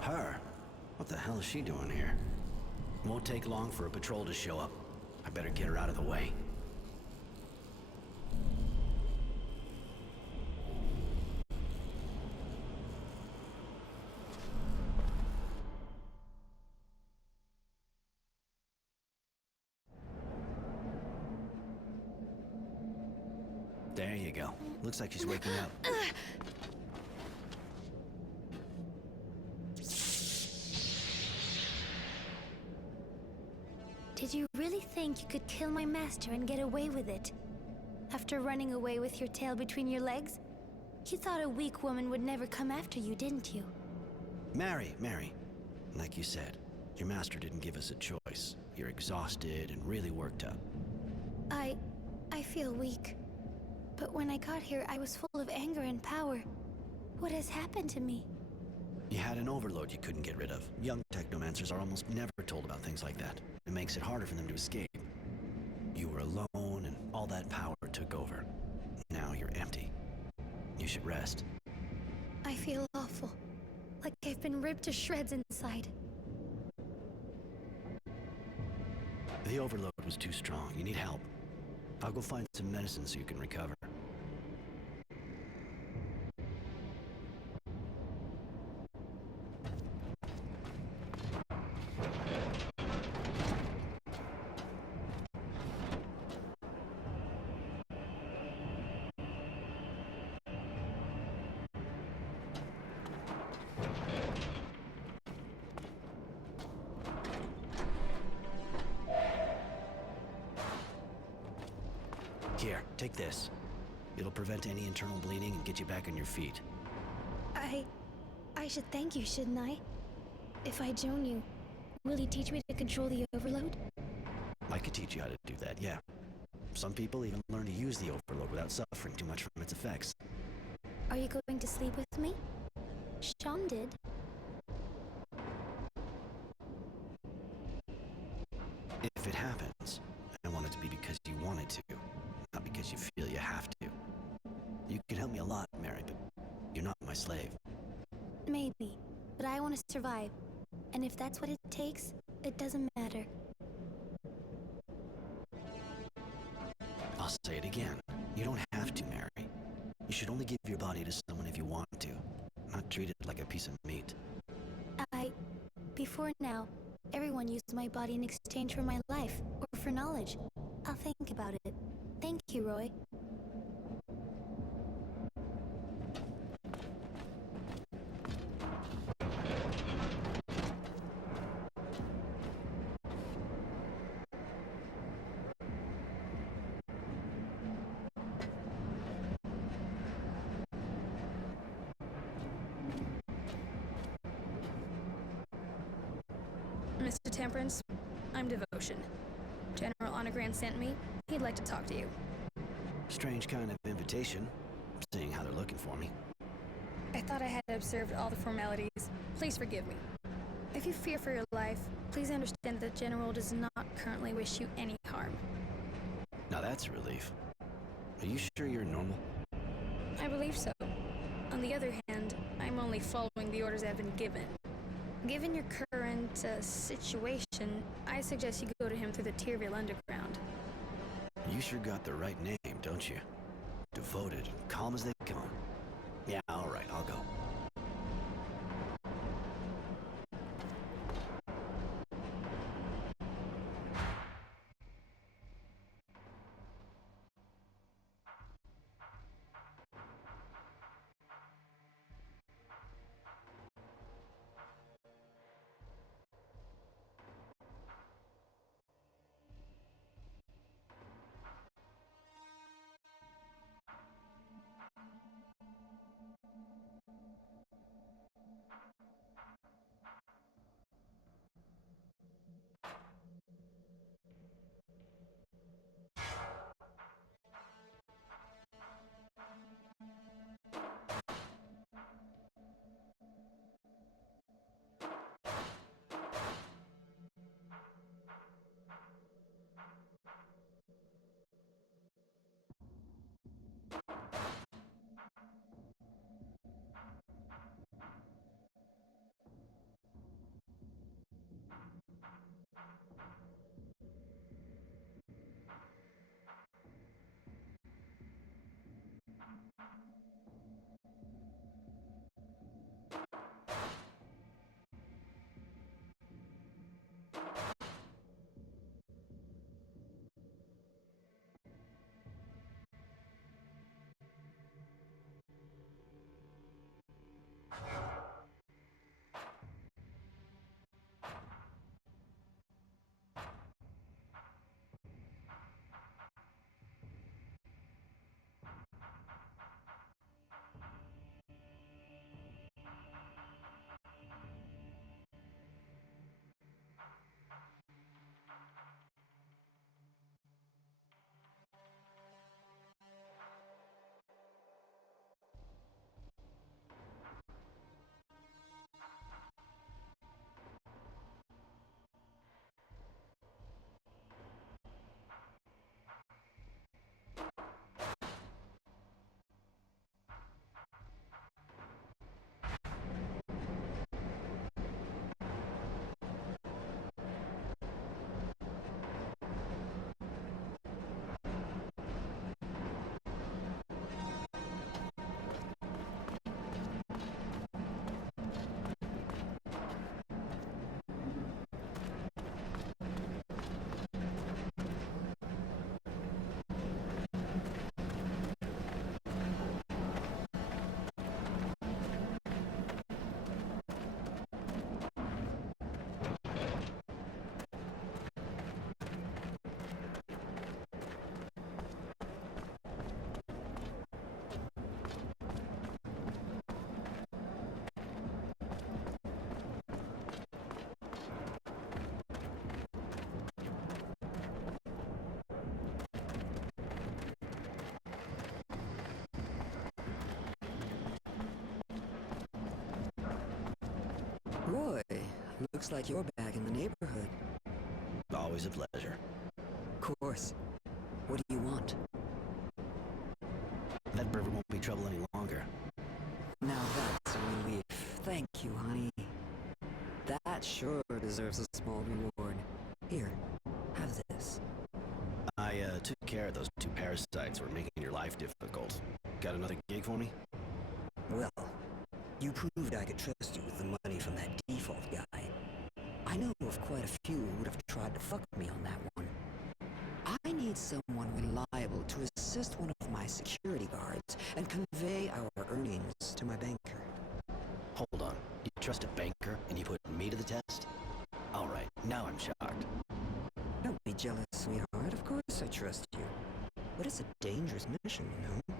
Her? What the hell is she doing here? Won't take long for a patrol to show up. I better get her out of the way. There you go. Looks like she's waking up. Did you really think you could kill my master and get away with it? After running away with your tail between your legs? You thought a weak woman would never come after you, didn't you? Mary. Like you said, your master didn't give us a choice. You're exhausted and really worked up. I feel weak. But when I got here, I was full of anger and power. What has happened to me? You had an overload you couldn't get rid of. Young technomancers are almost never told about things like that. It makes it harder for them to escape. You were alone, and all that power took over. Now you're empty. You should rest. I feel awful. Like I've been ripped to shreds inside. The overload was too strong. You need help. I'll go find some medicine so you can recover. Here, take this. It'll prevent any internal bleeding and get you back on your feet. I should thank you, shouldn't I? If I join you, will you teach me to control the overload? I could teach you how to do that, yeah. Some people even learn to use the overload without suffering too much from its effects. Are you going to sleep with me? Sean did. If it happens, I want it to be because you wanted to, not because you feel you have to. You can help me a lot, Mary, but you're not my slave. Maybe, but I want to survive. And if that's what it takes, it doesn't matter. I'll say it again. You don't have to, Mary. You should only give your body to someone if you want to, not treat it like a piece of meat. Before now, everyone used my body in exchange for my life, or for knowledge. I'll think about it. Thank you, Roy. Mr. Temperance, I'm Devotion. General Honorgrand sent me. He'd like to talk to you. Strange kind of invitation, seeing how they're looking for me. I thought I had observed all the formalities. Please forgive me. If you fear for your life, please understand that the General does not currently wish you any harm. Now that's a relief. Are you sure you're normal? I believe so. On the other hand, I'm only following the orders I've been given. Given your current situation, I suggest you go to him through the Tyrville Underground. You sure got the right name, don't you? Devoted, calm as they come. Yeah, all right, I'll go. Roy, looks like you're back in the neighborhood. Always a pleasure. Of course. What do you want? That pervert won't be trouble any longer. Now that's a relief. Thank you, honey. That sure deserves a small reward. Here, have this. I took care of those two parasites who were making your life difficult. Got another gig for me? Well, you proved I could trust you with the money from that default guy. I know of quite a few who would have tried to fuck me on that one. I need someone reliable to assist one of my security guards and convey our earnings to my banker. Hold on. You trust a banker and you put me to the test? Alright, now I'm shocked. Don't be jealous, sweetheart. Of course I trust you. But it's a dangerous mission, you know?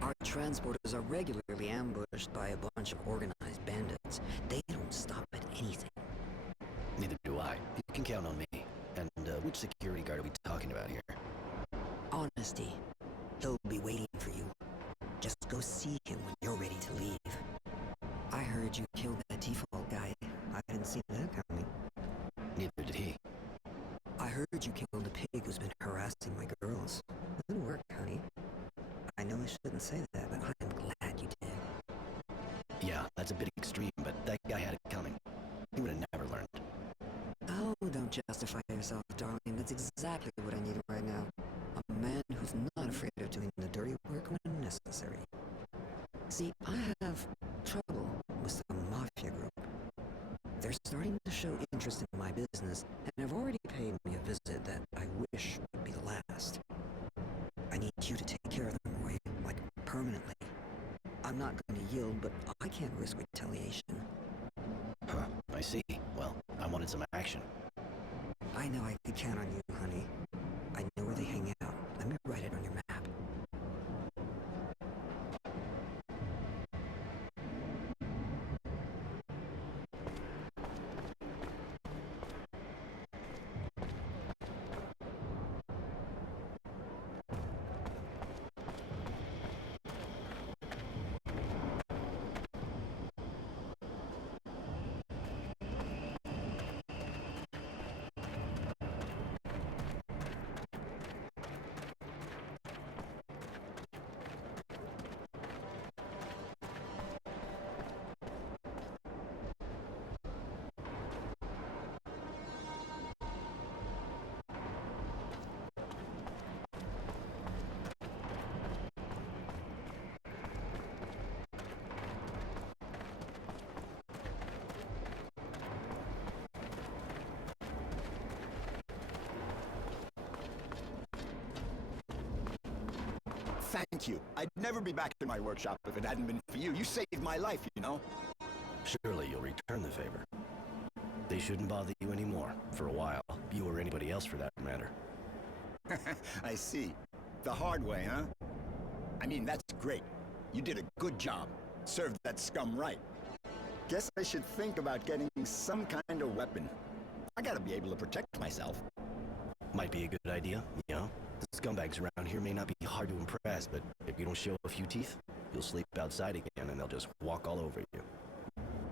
Our transporters are regularly ambushed by a bunch of organized bandits. They don't stop at anything. Neither do I. You can count on me. And which security guard are we talking about here? Honesty. He'll be waiting for you. Just go see him when you're ready to leave. I heard you killed that default guy. I didn't see that coming. Neither did he. I heard you killed a pig who's been harassing my girls. Good work, honey. I know I shouldn't say that, but I am glad you did. Yeah, that's a bit extreme, but that guy had it coming. He would have never learned. Oh, don't justify yourself, darling. That's exactly what I need right now. A man who's not afraid of doing the dirty work when necessary. See, I have trouble with the mafia group. They're starting to show interest in my business, and have already paid me a visit that I wish would be the last. I need you to take care of them, Roy, like permanently. I'm not going to yield, but I can't risk retaliation. Huh, I see. Well, I wanted some action. I know I could count on you, honey. I know where they hang out. Let me write it on your map. Thank you. I'd never be back in my workshop if it hadn't been for you. You saved my life, you know? Surely you'll return the favor. They shouldn't bother you anymore, for a while. You or anybody else for that matter. I see. The hard way, huh? I mean, that's great. You did a good job. Served that scum right. Guess I should think about getting some kind of weapon. I gotta be able to protect myself. Might be a good idea, you know? The scumbags around here may not be hard to impress, but if you don't show a few teeth, you'll sleep outside again and they'll just walk all over you.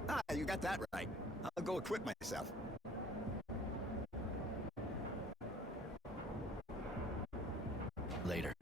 Ah, you got that right. I'll go equip myself. Later.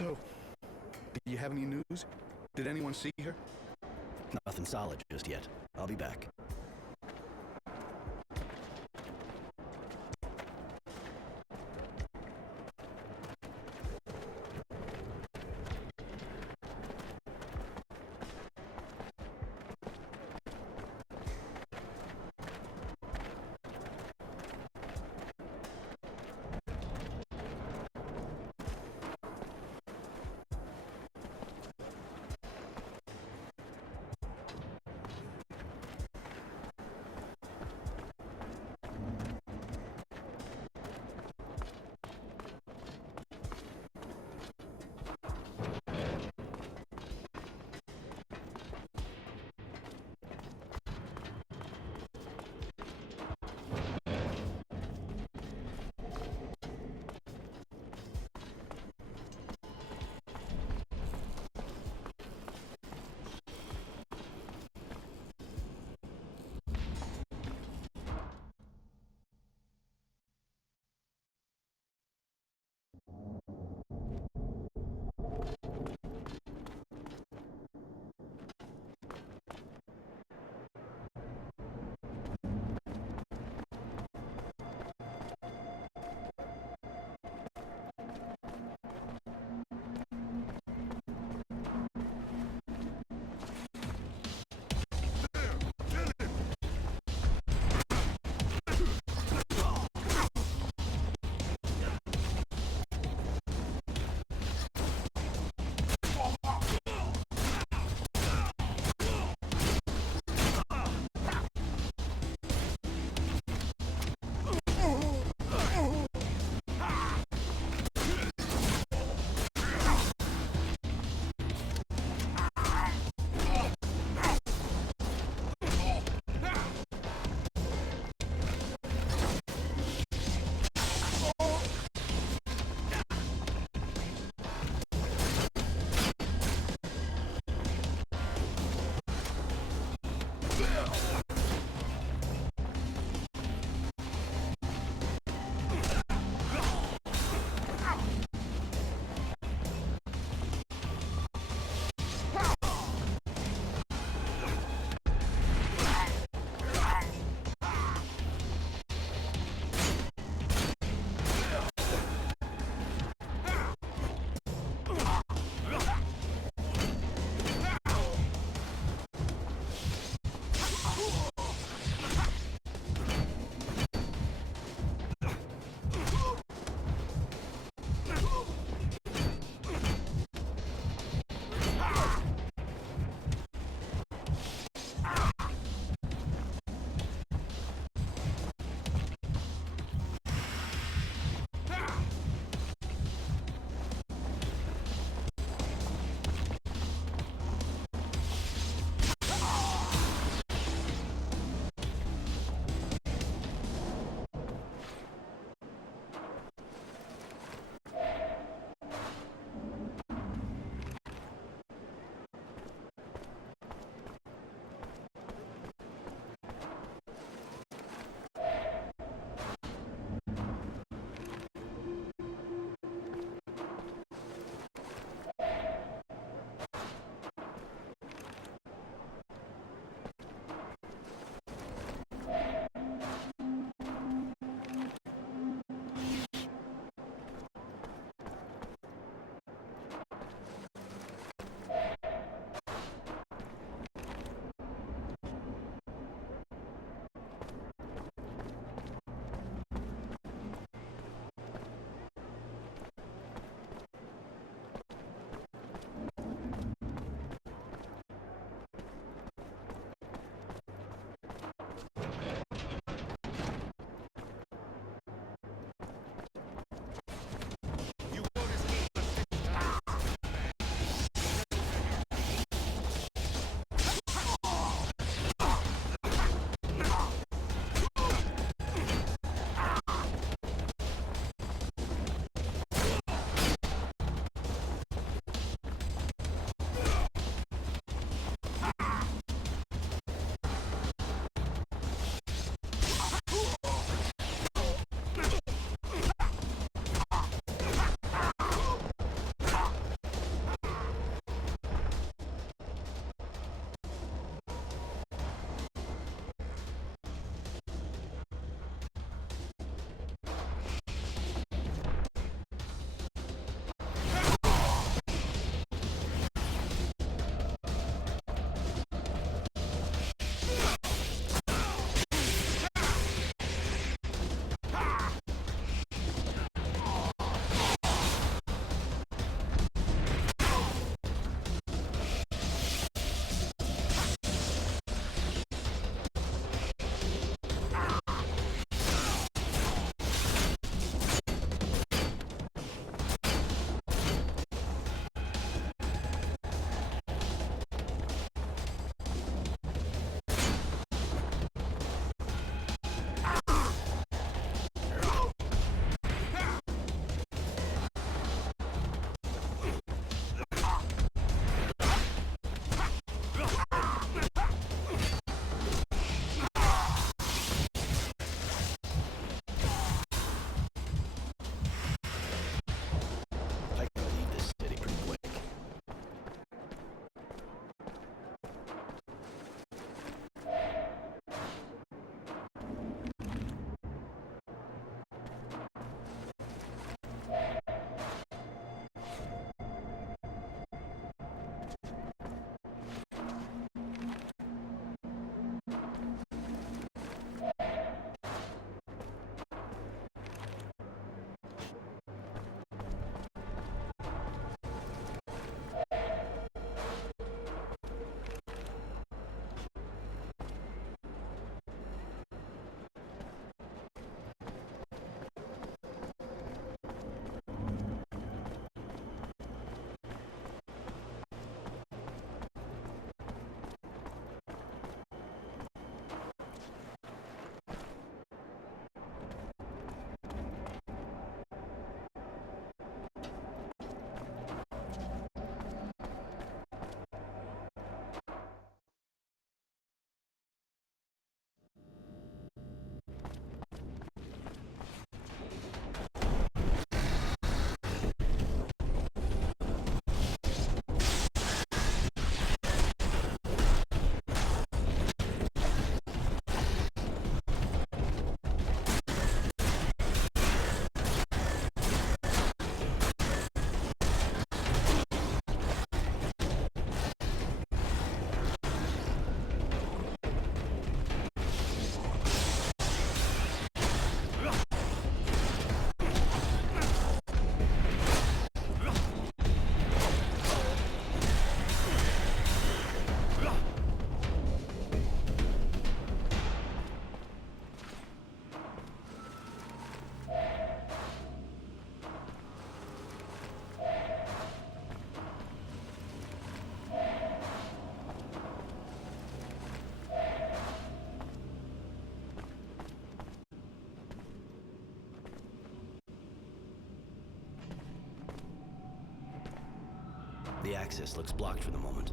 So, do you have any news? Did anyone see her? Nothing solid just yet. I'll be back. The access looks blocked for the moment.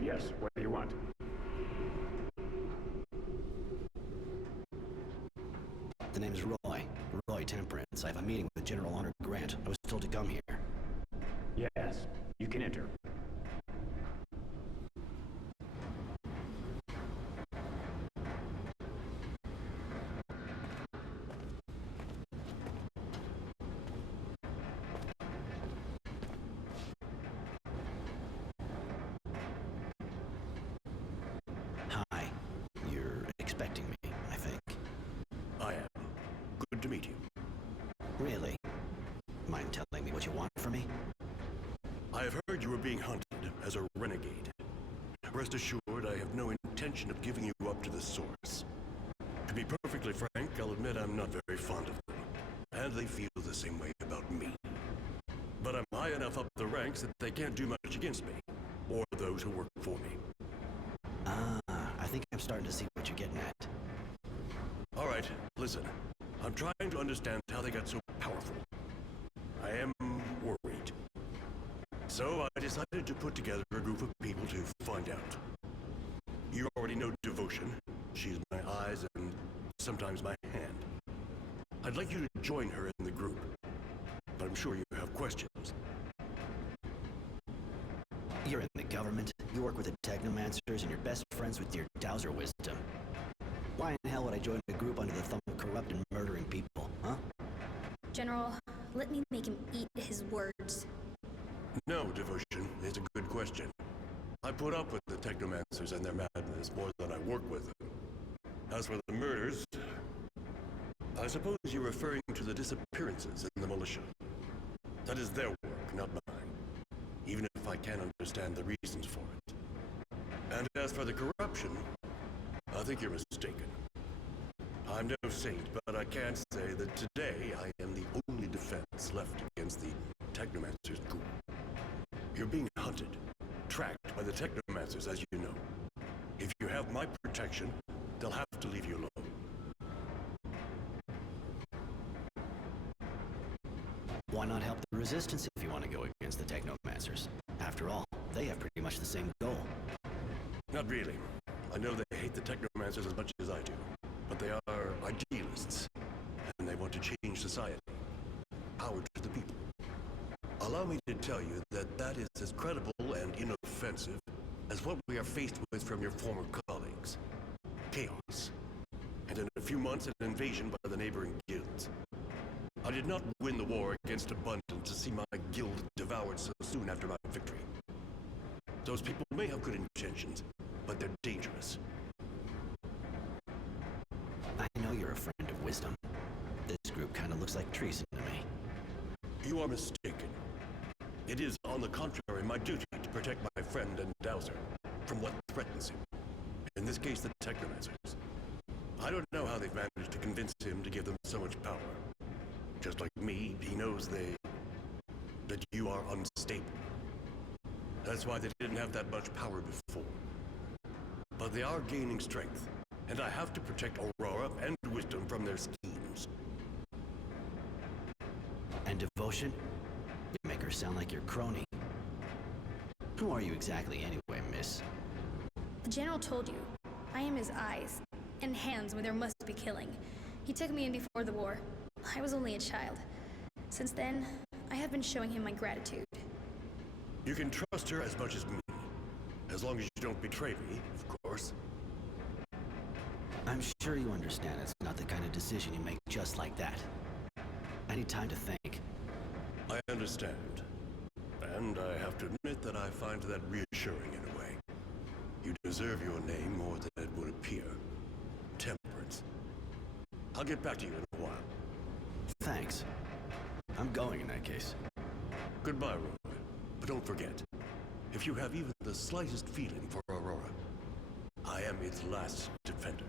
Yes, what do you want? The name is Roy. Roy Temperance. I have a meeting with General Honor Grant. I was told to come here. Yes, you can enter. Hi. You're expecting me, I think. I am. Good to meet you. Really? Mind telling me what you want from me? I have heard you were being hunted as a renegade. Rest assured, I have no intention intention of giving you up to the Source. To be perfectly frank, I'll admit I'm not very fond of them. And they feel the same way about me. But I'm high enough up the ranks that they can't do much against me, or those who work for me. I think I'm starting to see what you're getting at. All right, listen. I'm trying to understand how they got so powerful. I am worried. So I decided to put together a group of people to find out. You already know Devotion. She's my eyes and sometimes my hand. I'd like you to join her in the group, but I'm sure you have questions. You're in the government, you work with the Technomancers, and you're best friends with your Dowser wisdom. Why in hell would I join a group under the thumb of corrupt and murdering people, huh? General, let me make him eat his words. No, Devotion, it's a good question. I put up with the Technomancers and their madness more than I work with them. As for the murders, I suppose you're referring to the disappearances in the militia. That is their work, not mine. Even if I can't understand the reasons for it. And as for the corruption, I think you're mistaken. I'm no saint, but I can say that today I am the only defense left against the Technomancers' coup. You're being hunted, tracked by the Technomancers, as you know. If you have my protection, they'll have to leave you alone. Why not help the Resistance if you want to go against the Technomancers? After all, they have pretty much the same goal. Not really. I know they hate the Technomancers as much as I do, but they are idealists, and they want to change society. Power to the people. Allow me to tell you that that is as credible and inoffensive as what we are faced with from your former colleagues. Chaos. And in a few months, an invasion by the neighboring guilds. I did not win the war against Abundant to see my guild devoured so soon after my victory. Those people may have good intentions, but they're dangerous. I know you're a friend of wisdom. This group kind of looks like treason to me. You are mistaken. It is, on the contrary, my duty to protect my friend and Dowser from what threatens him. In this case, the Technomancers. I don't know how they've managed to convince him to give them so much power. Just like me, he knows that you are unstable. That's why they didn't have that much power before. But they are gaining strength, and I have to protect Aurora and Wisdom from their schemes. And Devotion? You make her sound like your crony. Who are you exactly anyway, miss? The General told you. I am his eyes and hands when there must be killing. He took me in before the war. I was only a child. Since then, I have been showing him my gratitude. You can trust her as much as me. As long as you don't betray me, of course. I'm sure you understand it's not the kind of decision you make just like that. I need time to think. I understand. And I have to admit that I find that reassuring in a way. You deserve your name more than it would appear. Temperance. I'll get back to you in a while. Thanks. I'm going in that case. Goodbye, Roy. But don't forget, if you have even the slightest feeling for Aurora, I am its last defender.